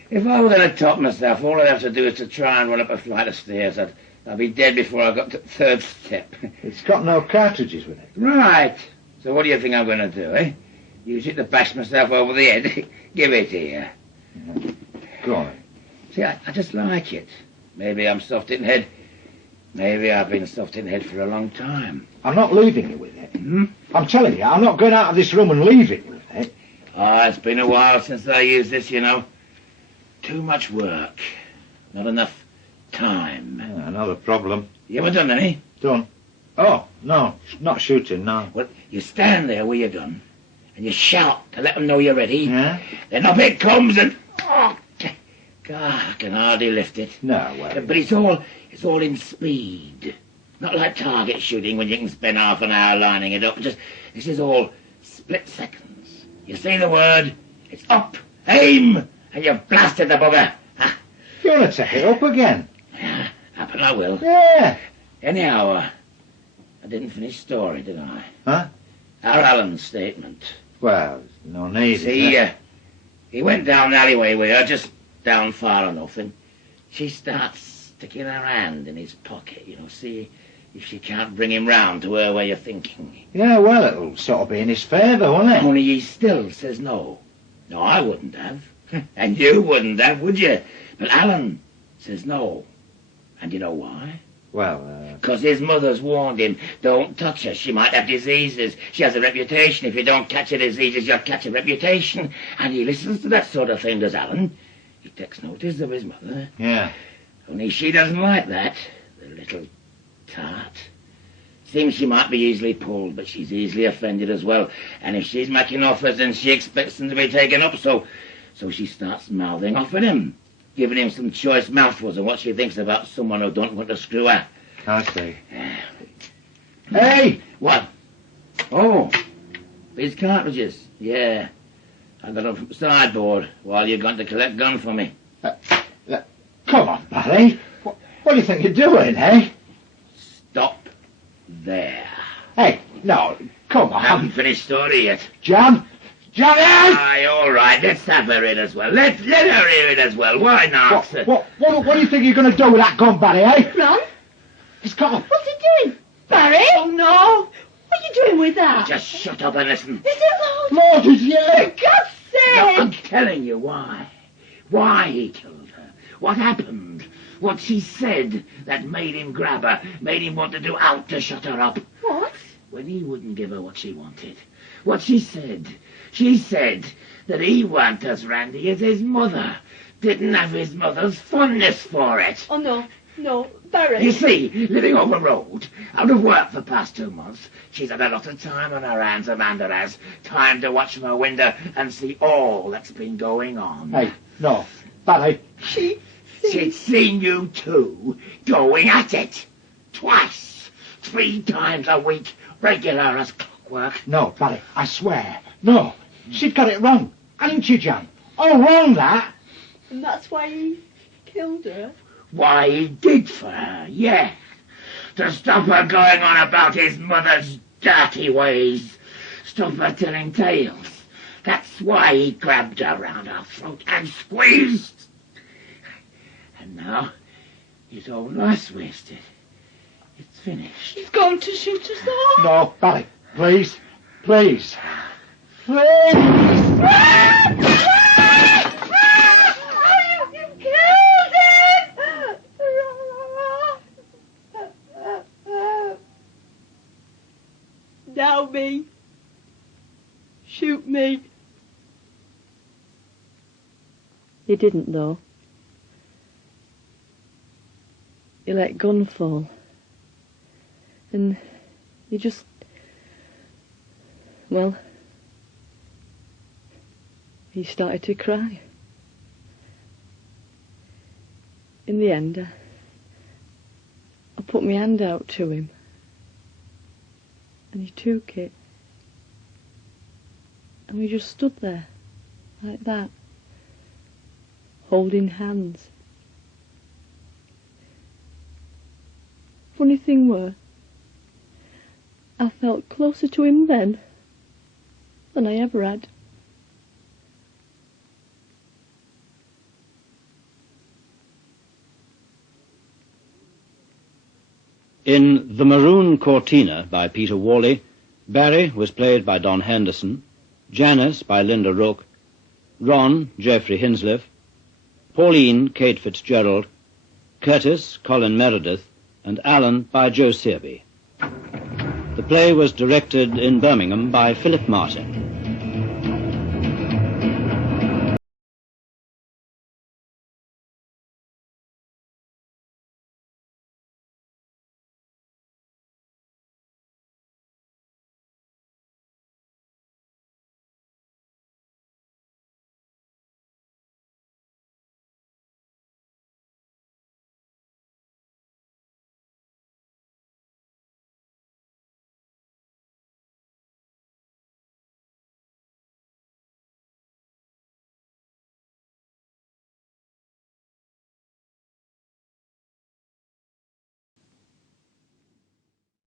if I were going to top myself, all I'd have to do is to try and run up a flight of stairs. I'd be dead before I got to the third step. It's got no cartridges with it. Right. So what do you think I'm going to do, eh? Use it to bash myself over the head? Give it here. Go on. See, I just like it. Maybe I'm soft in head. Maybe I've been soft in head for a long time. I'm not leaving you with it. Hmm? I'm telling you, I'm not going out of this room and leaving you with it. Oh, it's been a while since I used this, you know. Too much work. Not enough time. Yeah, another problem. You ever done any? Done. Oh, no, not shooting, no. Well, you stand there with your gun, and you shout to let them know you're ready. Yeah? Then up it comes and... Oh, God, I can hardly lift it. No way. But it's all in speed. Not like target shooting when you can spend half an hour lining it up. This is all split seconds. You say the word, it's up, aim, and you've blasted the bugger. You want to take it up again? Happen I will. Yeah. Anyhow, I didn't finish story, did I? Huh? Our Alan's statement. Well, no need. See, he went down the alleyway with her, just down far enough, and she starts sticking her hand in his pocket, you know, see if she can't bring him round to her way you're thinking. Yeah, well, it'll sort of be in his favour, won't it? Only he still says no. No, I wouldn't have. And you wouldn't have, would you? But Alan says no. And you know why? Well, Because his mother's warned him, don't touch her, she might have diseases. She has a reputation. If you don't catch her diseases, you'll catch a reputation. And he listens to that sort of thing, does Alan. He takes notice of his mother. yeah. Only she doesn't like that, the little tart. Seems she might be easily pulled, but she's easily offended as well. And if she's making offers, then she expects them to be taken up, so she starts mouthing off at him, giving him some choice mouthfuls of what she thinks about someone who don't want to screw her. I see. Hey! What? Oh, these cartridges. Yeah. I got them from the sideboard while you're going to collect gun for me. Come on, buddy. What do you think you're doing, eh? Stop there. Hey, no, come I haven't on. finished story yet. Johnny! Aye, all right. Let's have her in as well. Let her hear it as well. Why not? What do you think you're going to do with that gun, buddy, eh? Ron? It's got... What's he doing? Barry? Oh, no. What are you doing with that? Just shut up and listen. Is it loaded? Loaded, yeah. For God's sake! No, I'm telling you why. Why he killed her. What happened. What she said that made him grab her, made him want to do out to shut her up. What? When he wouldn't give her what she wanted. What she said. She said that he weren't as randy as his mother. Didn't have his mother's fondness for it. Oh, no, Barry. You see, living on the road, out of work for the past 2 months, she's had a lot of time on her hands, Amanda has. Time to watch from her window and see all that's been going on. Hey, no, buddy. She'd seen you two going at it. Twice. 3 times a week. Regular as clockwork. No, buddy, I swear. No, she'd got it wrong. Hadn't she, John? All wrong, that. And that's why he killed her? Why, he did for her, yeah. To stop her going on about his mother's dirty ways. Stop her telling tales. That's why he grabbed her round her throat and squeezed. And now, his whole life's wasted. It's finished. He's going to shoot us all? No, buddy, please. Please. Please. You killed him! He didn't, though. He let gun fall. And he just... Well, he started to cry. In the end, I put my hand out to him. And he took it. And we just stood there, like that, holding hands. Funny thing were, I felt closer to him then than I ever had. In The Maroon Cortina by Peter Whalley, Barry was played by Don Henderson, Janice by Lynda Rooke, Ron, Geoffrey Hinsuff, Pauline, Kate Fitzgerald, Curtis, Colin Meredith, and Alan by Joe Searby. The play was directed in Birmingham by Philip Martin.